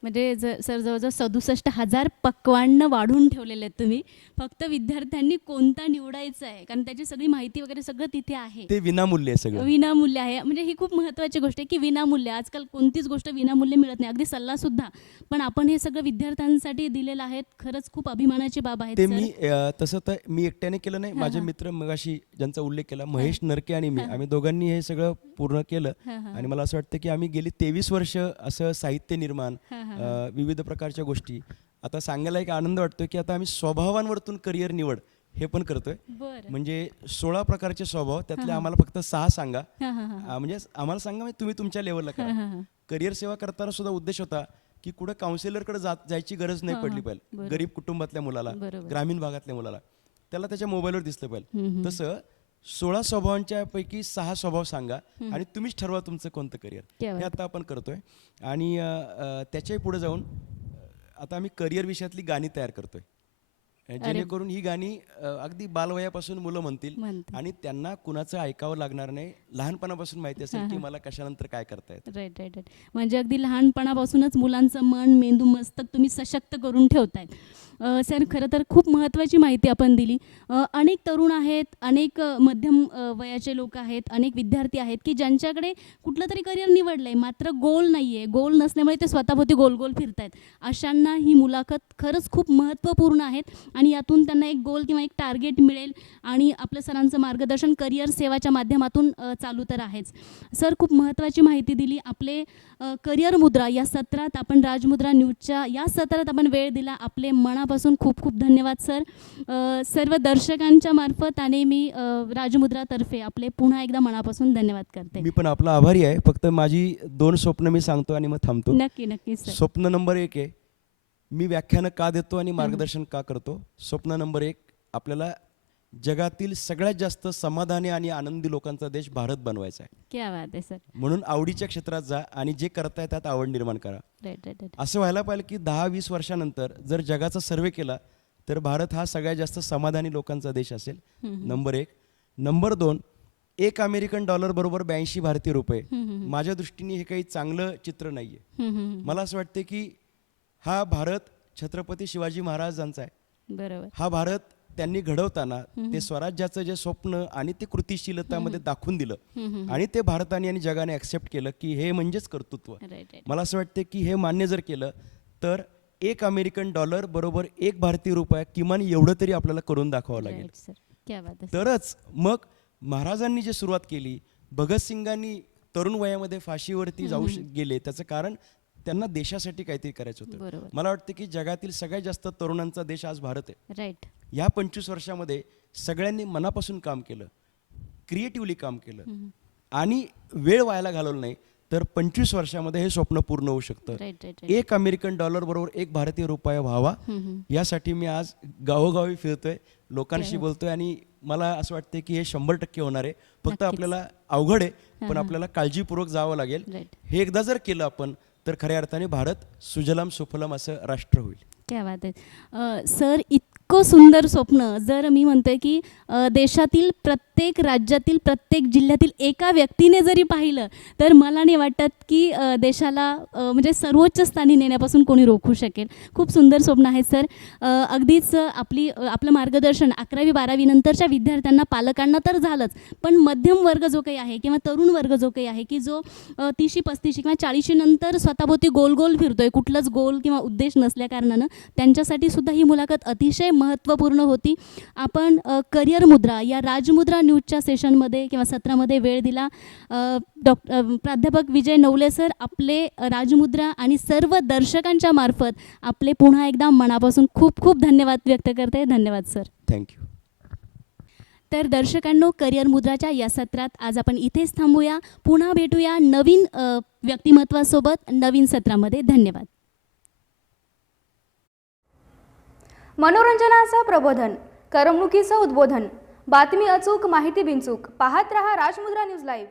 म्हणजे सर जवळजवळ 67,000 पक्वान्न वाढून ठेवलेले आहेत तुम्ही. फक्त विद्यार्थ्यांनी कोणता निवडायचा आहे, कारण त्याची सगळी माहिती वगैरे सगळं तिथे आहे. ते विनामूल्य आहे सगळं. विनामूल्य आहे. म्हणजे ही खूप महत्त्वाची गोष्ट आहे की विनामूल्य. आजकाल कोणतीच गोष्ट विनामूल्य मिळत नाही, अगदी सल्ला सुद्धा. पण आपण हे सगळं विद्यार्थ्यांसाठी दिलेलं आहे. खरंच खूप अभिमानाची बाब आहे. ते मी तसं तर मी एकट्याने केलं नाही, माझे मित्र मगाशी ज्यांचा उल्लेख केला, महेश नरके आणि मी, आम्ही दोघांनी हे सगळं पूर्ण केलं. आणि मला असं वाटतं की आम्ही गेली 23 वर्ष असं साहित्य निर्माण, विविध प्रकारच्या गोष्टी. आता सांगायला एक आनंद वाटतो की आता आम्ही स्वभावांवरतून करिअर निवड हे पण करतोय. बरं. म्हणजे 16 प्रकारचे स्वभाव, त्यातले हां. आम्हाला फक्त 6 सांगा. हां, हां, हां. म्हणजे आम्हाला सांगा, म्हणजे तुम्ही तुमच्या लेवलला हां, करा. हां, हां. करिअर सेवा करताना सुद्धा उद्देश होता की कुठं काउन्सिलरकडे जायची गरज नाही हां, पडली हां. पाहिजे. बरोबर. गरीब कुटुंबातल्या मुलाला, बरोबर. ग्रामीण भागातल्या मुलाला, त्याला त्याच्या मोबाईलवर दिसलं पाहिजे. हम्म, हम्म. तसं 16 स्वभावांच्या पैकी 6 स्वभाव सांगा हम्म. आणि तुम्हीच ठरवा तुमचं कोणतं करिअर. क्या हे बात. आता आपण करतोय. आणि त्याच्याही पुढे जाऊन आता आम्ही करिअर विषयातली गाणी तयार करतोय, जेणेकरून ही गाणी अगदी बालवयापासून मुलं म्हणतील म्हणतात. आणि त्यांना कुणाचं ऐकावं लागणार नाही. लहानपणापासून माहिती असेल हां, की हां. मला कशानंतर काय करता येतं. Right right right. म्हणजे अगदी लहानपणापासूनच मुलांचं मन, मेंदू, मस्तक तुम्ही सशक्त करून ठेवतायत. सर, खरं तर खूप महत्त्वाची माहिती आपण दिली. अनेक तरुण आहेत, अनेक मध्यम वयाचे लोक आहेत, अनेक विद्यार्थी आहेत की ज्यांच्याकडे कुठलं तरी करिअर निवडलं आहे, मात्र गोल नाही आहे. गोल नसल्यामुळे ते स्वतःभोवती गोल गोल फिरत आहेत. अशांना ही मुलाखत खरंच खूप महत्त्वपूर्ण आहेत आणि यातून त्यांना एक गोल किंवा एक टार्गेट मिळेल आणि आपलं सरांचं मार्गदर्शन करिअर सेवाच्या माध्यमातून चालू तर आहेच. सर, खूप महत्त्वाची माहिती दिली. आपले करिअर मुद्रा या सत्रात आपण राजमुद्रा न्यूजच्या या सत्रात आपण वेळ दिला. आपले मनापासून खूप खूप धन्यवाद सर. सर्व दर्शकांच्या मार्फत आणि मी राजमुद्रातर्फे आपले पुन्हा एकदा मनापासून धन्यवाद करते. मी पण आपला आभारी आहे. फक्त माझी 2 स्वप्न मी सांगतो आणि मग थांबतो. नक्की नक्की सर. स्वप्न नंबर 1 आहे, मी व्याख्यानं का देतो आणि मार्गदर्शन का करतो. स्वप्न नंबर 1, आपल्याला जगातील सगळ्यात जास्त समाधानी आणि आनंदी लोकांचा देश भारत बनवायचा आहे. क्या बात आहे सर. म्हणून आवडीच्या क्षेत्रात जा आणि जे करताय त्यात आवड निर्माण करा. Right right right. असं व्हायला पाहिजे की 10-20 वर्षानंतर जर जगाचा सर्वे केला तर भारत हा सगळ्यात जास्त समाधानी लोकांचा देश असेल. नंबर 1. नंबर 2, 1 अमेरिकन डॉलर बरोबर 82 भारतीय रुपये. माझ्या दृष्टीने हे काही चांगलं चित्र नाही आहे. मला असं वाटतं की हा भारत छत्रपती शिवाजी महाराजांचा आहे. बरोबर. हा भारत त्यांनी घडवताना ते स्वराज्याचं जे स्वप्न आणि ते कृतिशीलतामध्ये दाखवून दिलं आणि ते भारताने आणि जगाने ॲक्सेप्ट केलं की हे म्हणजेच कर्तृत्व. Right right. मला असं वाटतं की हे मान्य जर केलं तर 1 अमेरिकन डॉलर बरोबर 1 भारतीय रुपया किमान एवढं तरी आपल्याला करून दाखवावं लागेल. Right sir. क्या बात आहे. तरच मग महाराजांनी जे सुरुवात केली, भगतसिंगांनी तरुण वयामध्ये फाशीवरती जाऊ गेले, त्याचं कारण त्यांना देशासाठी काहीतरी करायचं होतं. बरोबर. मला वाटतं की जगातील सगळ्यात जास्त तरुणांचा देश आज भारत आहे. राईट. या 25 वर्षामध्ये सगळ्यांनी मनापासून काम केलं, क्रिएटिव्हली काम केलं आणि वेळ व्हायला घालवला नाही, तर 25 वर्षामध्ये हे स्वप्न पूर्ण होऊ शकतं. Right right. 1 अमेरिकन डॉलर बरोबर 1 भारतीय रुपया व्हावा, यासाठी मी आज गावोगावी फिरतोय, लोकांशी बोलतोय आणि मला असं वाटतं की हे 100% होणार आहे. फक्त नक्कीच. आपल्याला अवघड आहे, पण आपल्याला काळजीपूर्वक जावं लागेल. राईट. हे एकदा जर केलं आपण तर खऱ्या अर्थाने भारत सुजलाम सुफलाम असं राष्ट्र होईल. क्या बात आहे. सर, इतकं सुंदर स्वप्न जर मी म्हणते की देशातील प्रत्येक राज्यातील प्रत्येक जिल्ह्यातील एका व्यक्तीने जरी पाहिलं तर मला नाही वाटत की देशाला म्हणजे सर्वोच्च स्थानी नेण्यापासून कोणी रोखू शकेल. खूप सुंदर स्वप्न आहे सर. अगदीच आपलं मार्गदर्शन 11वी-12वी नंतरच्या विद्यार्थ्यांना, पालकांना तर झालंच, पण मध्यम वर्ग जो काही आहे किंवा तरुण वर्ग जो काही आहे की जो 30-35 किंवा 40 नंतर स्वतःभोवती गोल गोल फिरतोय, कुठलंच गोल किंवा उद्देश नसल्या कारणानं त्यांच्यासाठी सुद्धा ही मुलाखत अतिशय महत्त्वपूर्ण होती. आपण करिअर मुद्रा या राजमुद्रा न्यूजच्या सेशनमध्ये किंवा सत्रामध्ये वेळ दिला. प्राध्यापक विजय नवले सर, आपले राजमुद्रा आणि सर्व दर्शकांच्या मार्फत आपले पुन्हा एकदा मनापासून खूप खूप धन्यवाद व्यक्त करते. धन्यवाद सर. थँक्यू. तर दर्शकांनो, करिअर मुद्राच्या या सत्रात आज आपण इथेच थांबूया. पुन्हा भेटूया नवीन व्यक्तिमत्वासोबत नवीन सत्रामध्ये. धन्यवाद. मनोरंजनाचं प्रबोधन, करमणुकीचं उद्बोधन, बातमी अचूक, माहिती बिनचूक. पाहत रहा राजमुद्रा न्यूज लाईव्ह.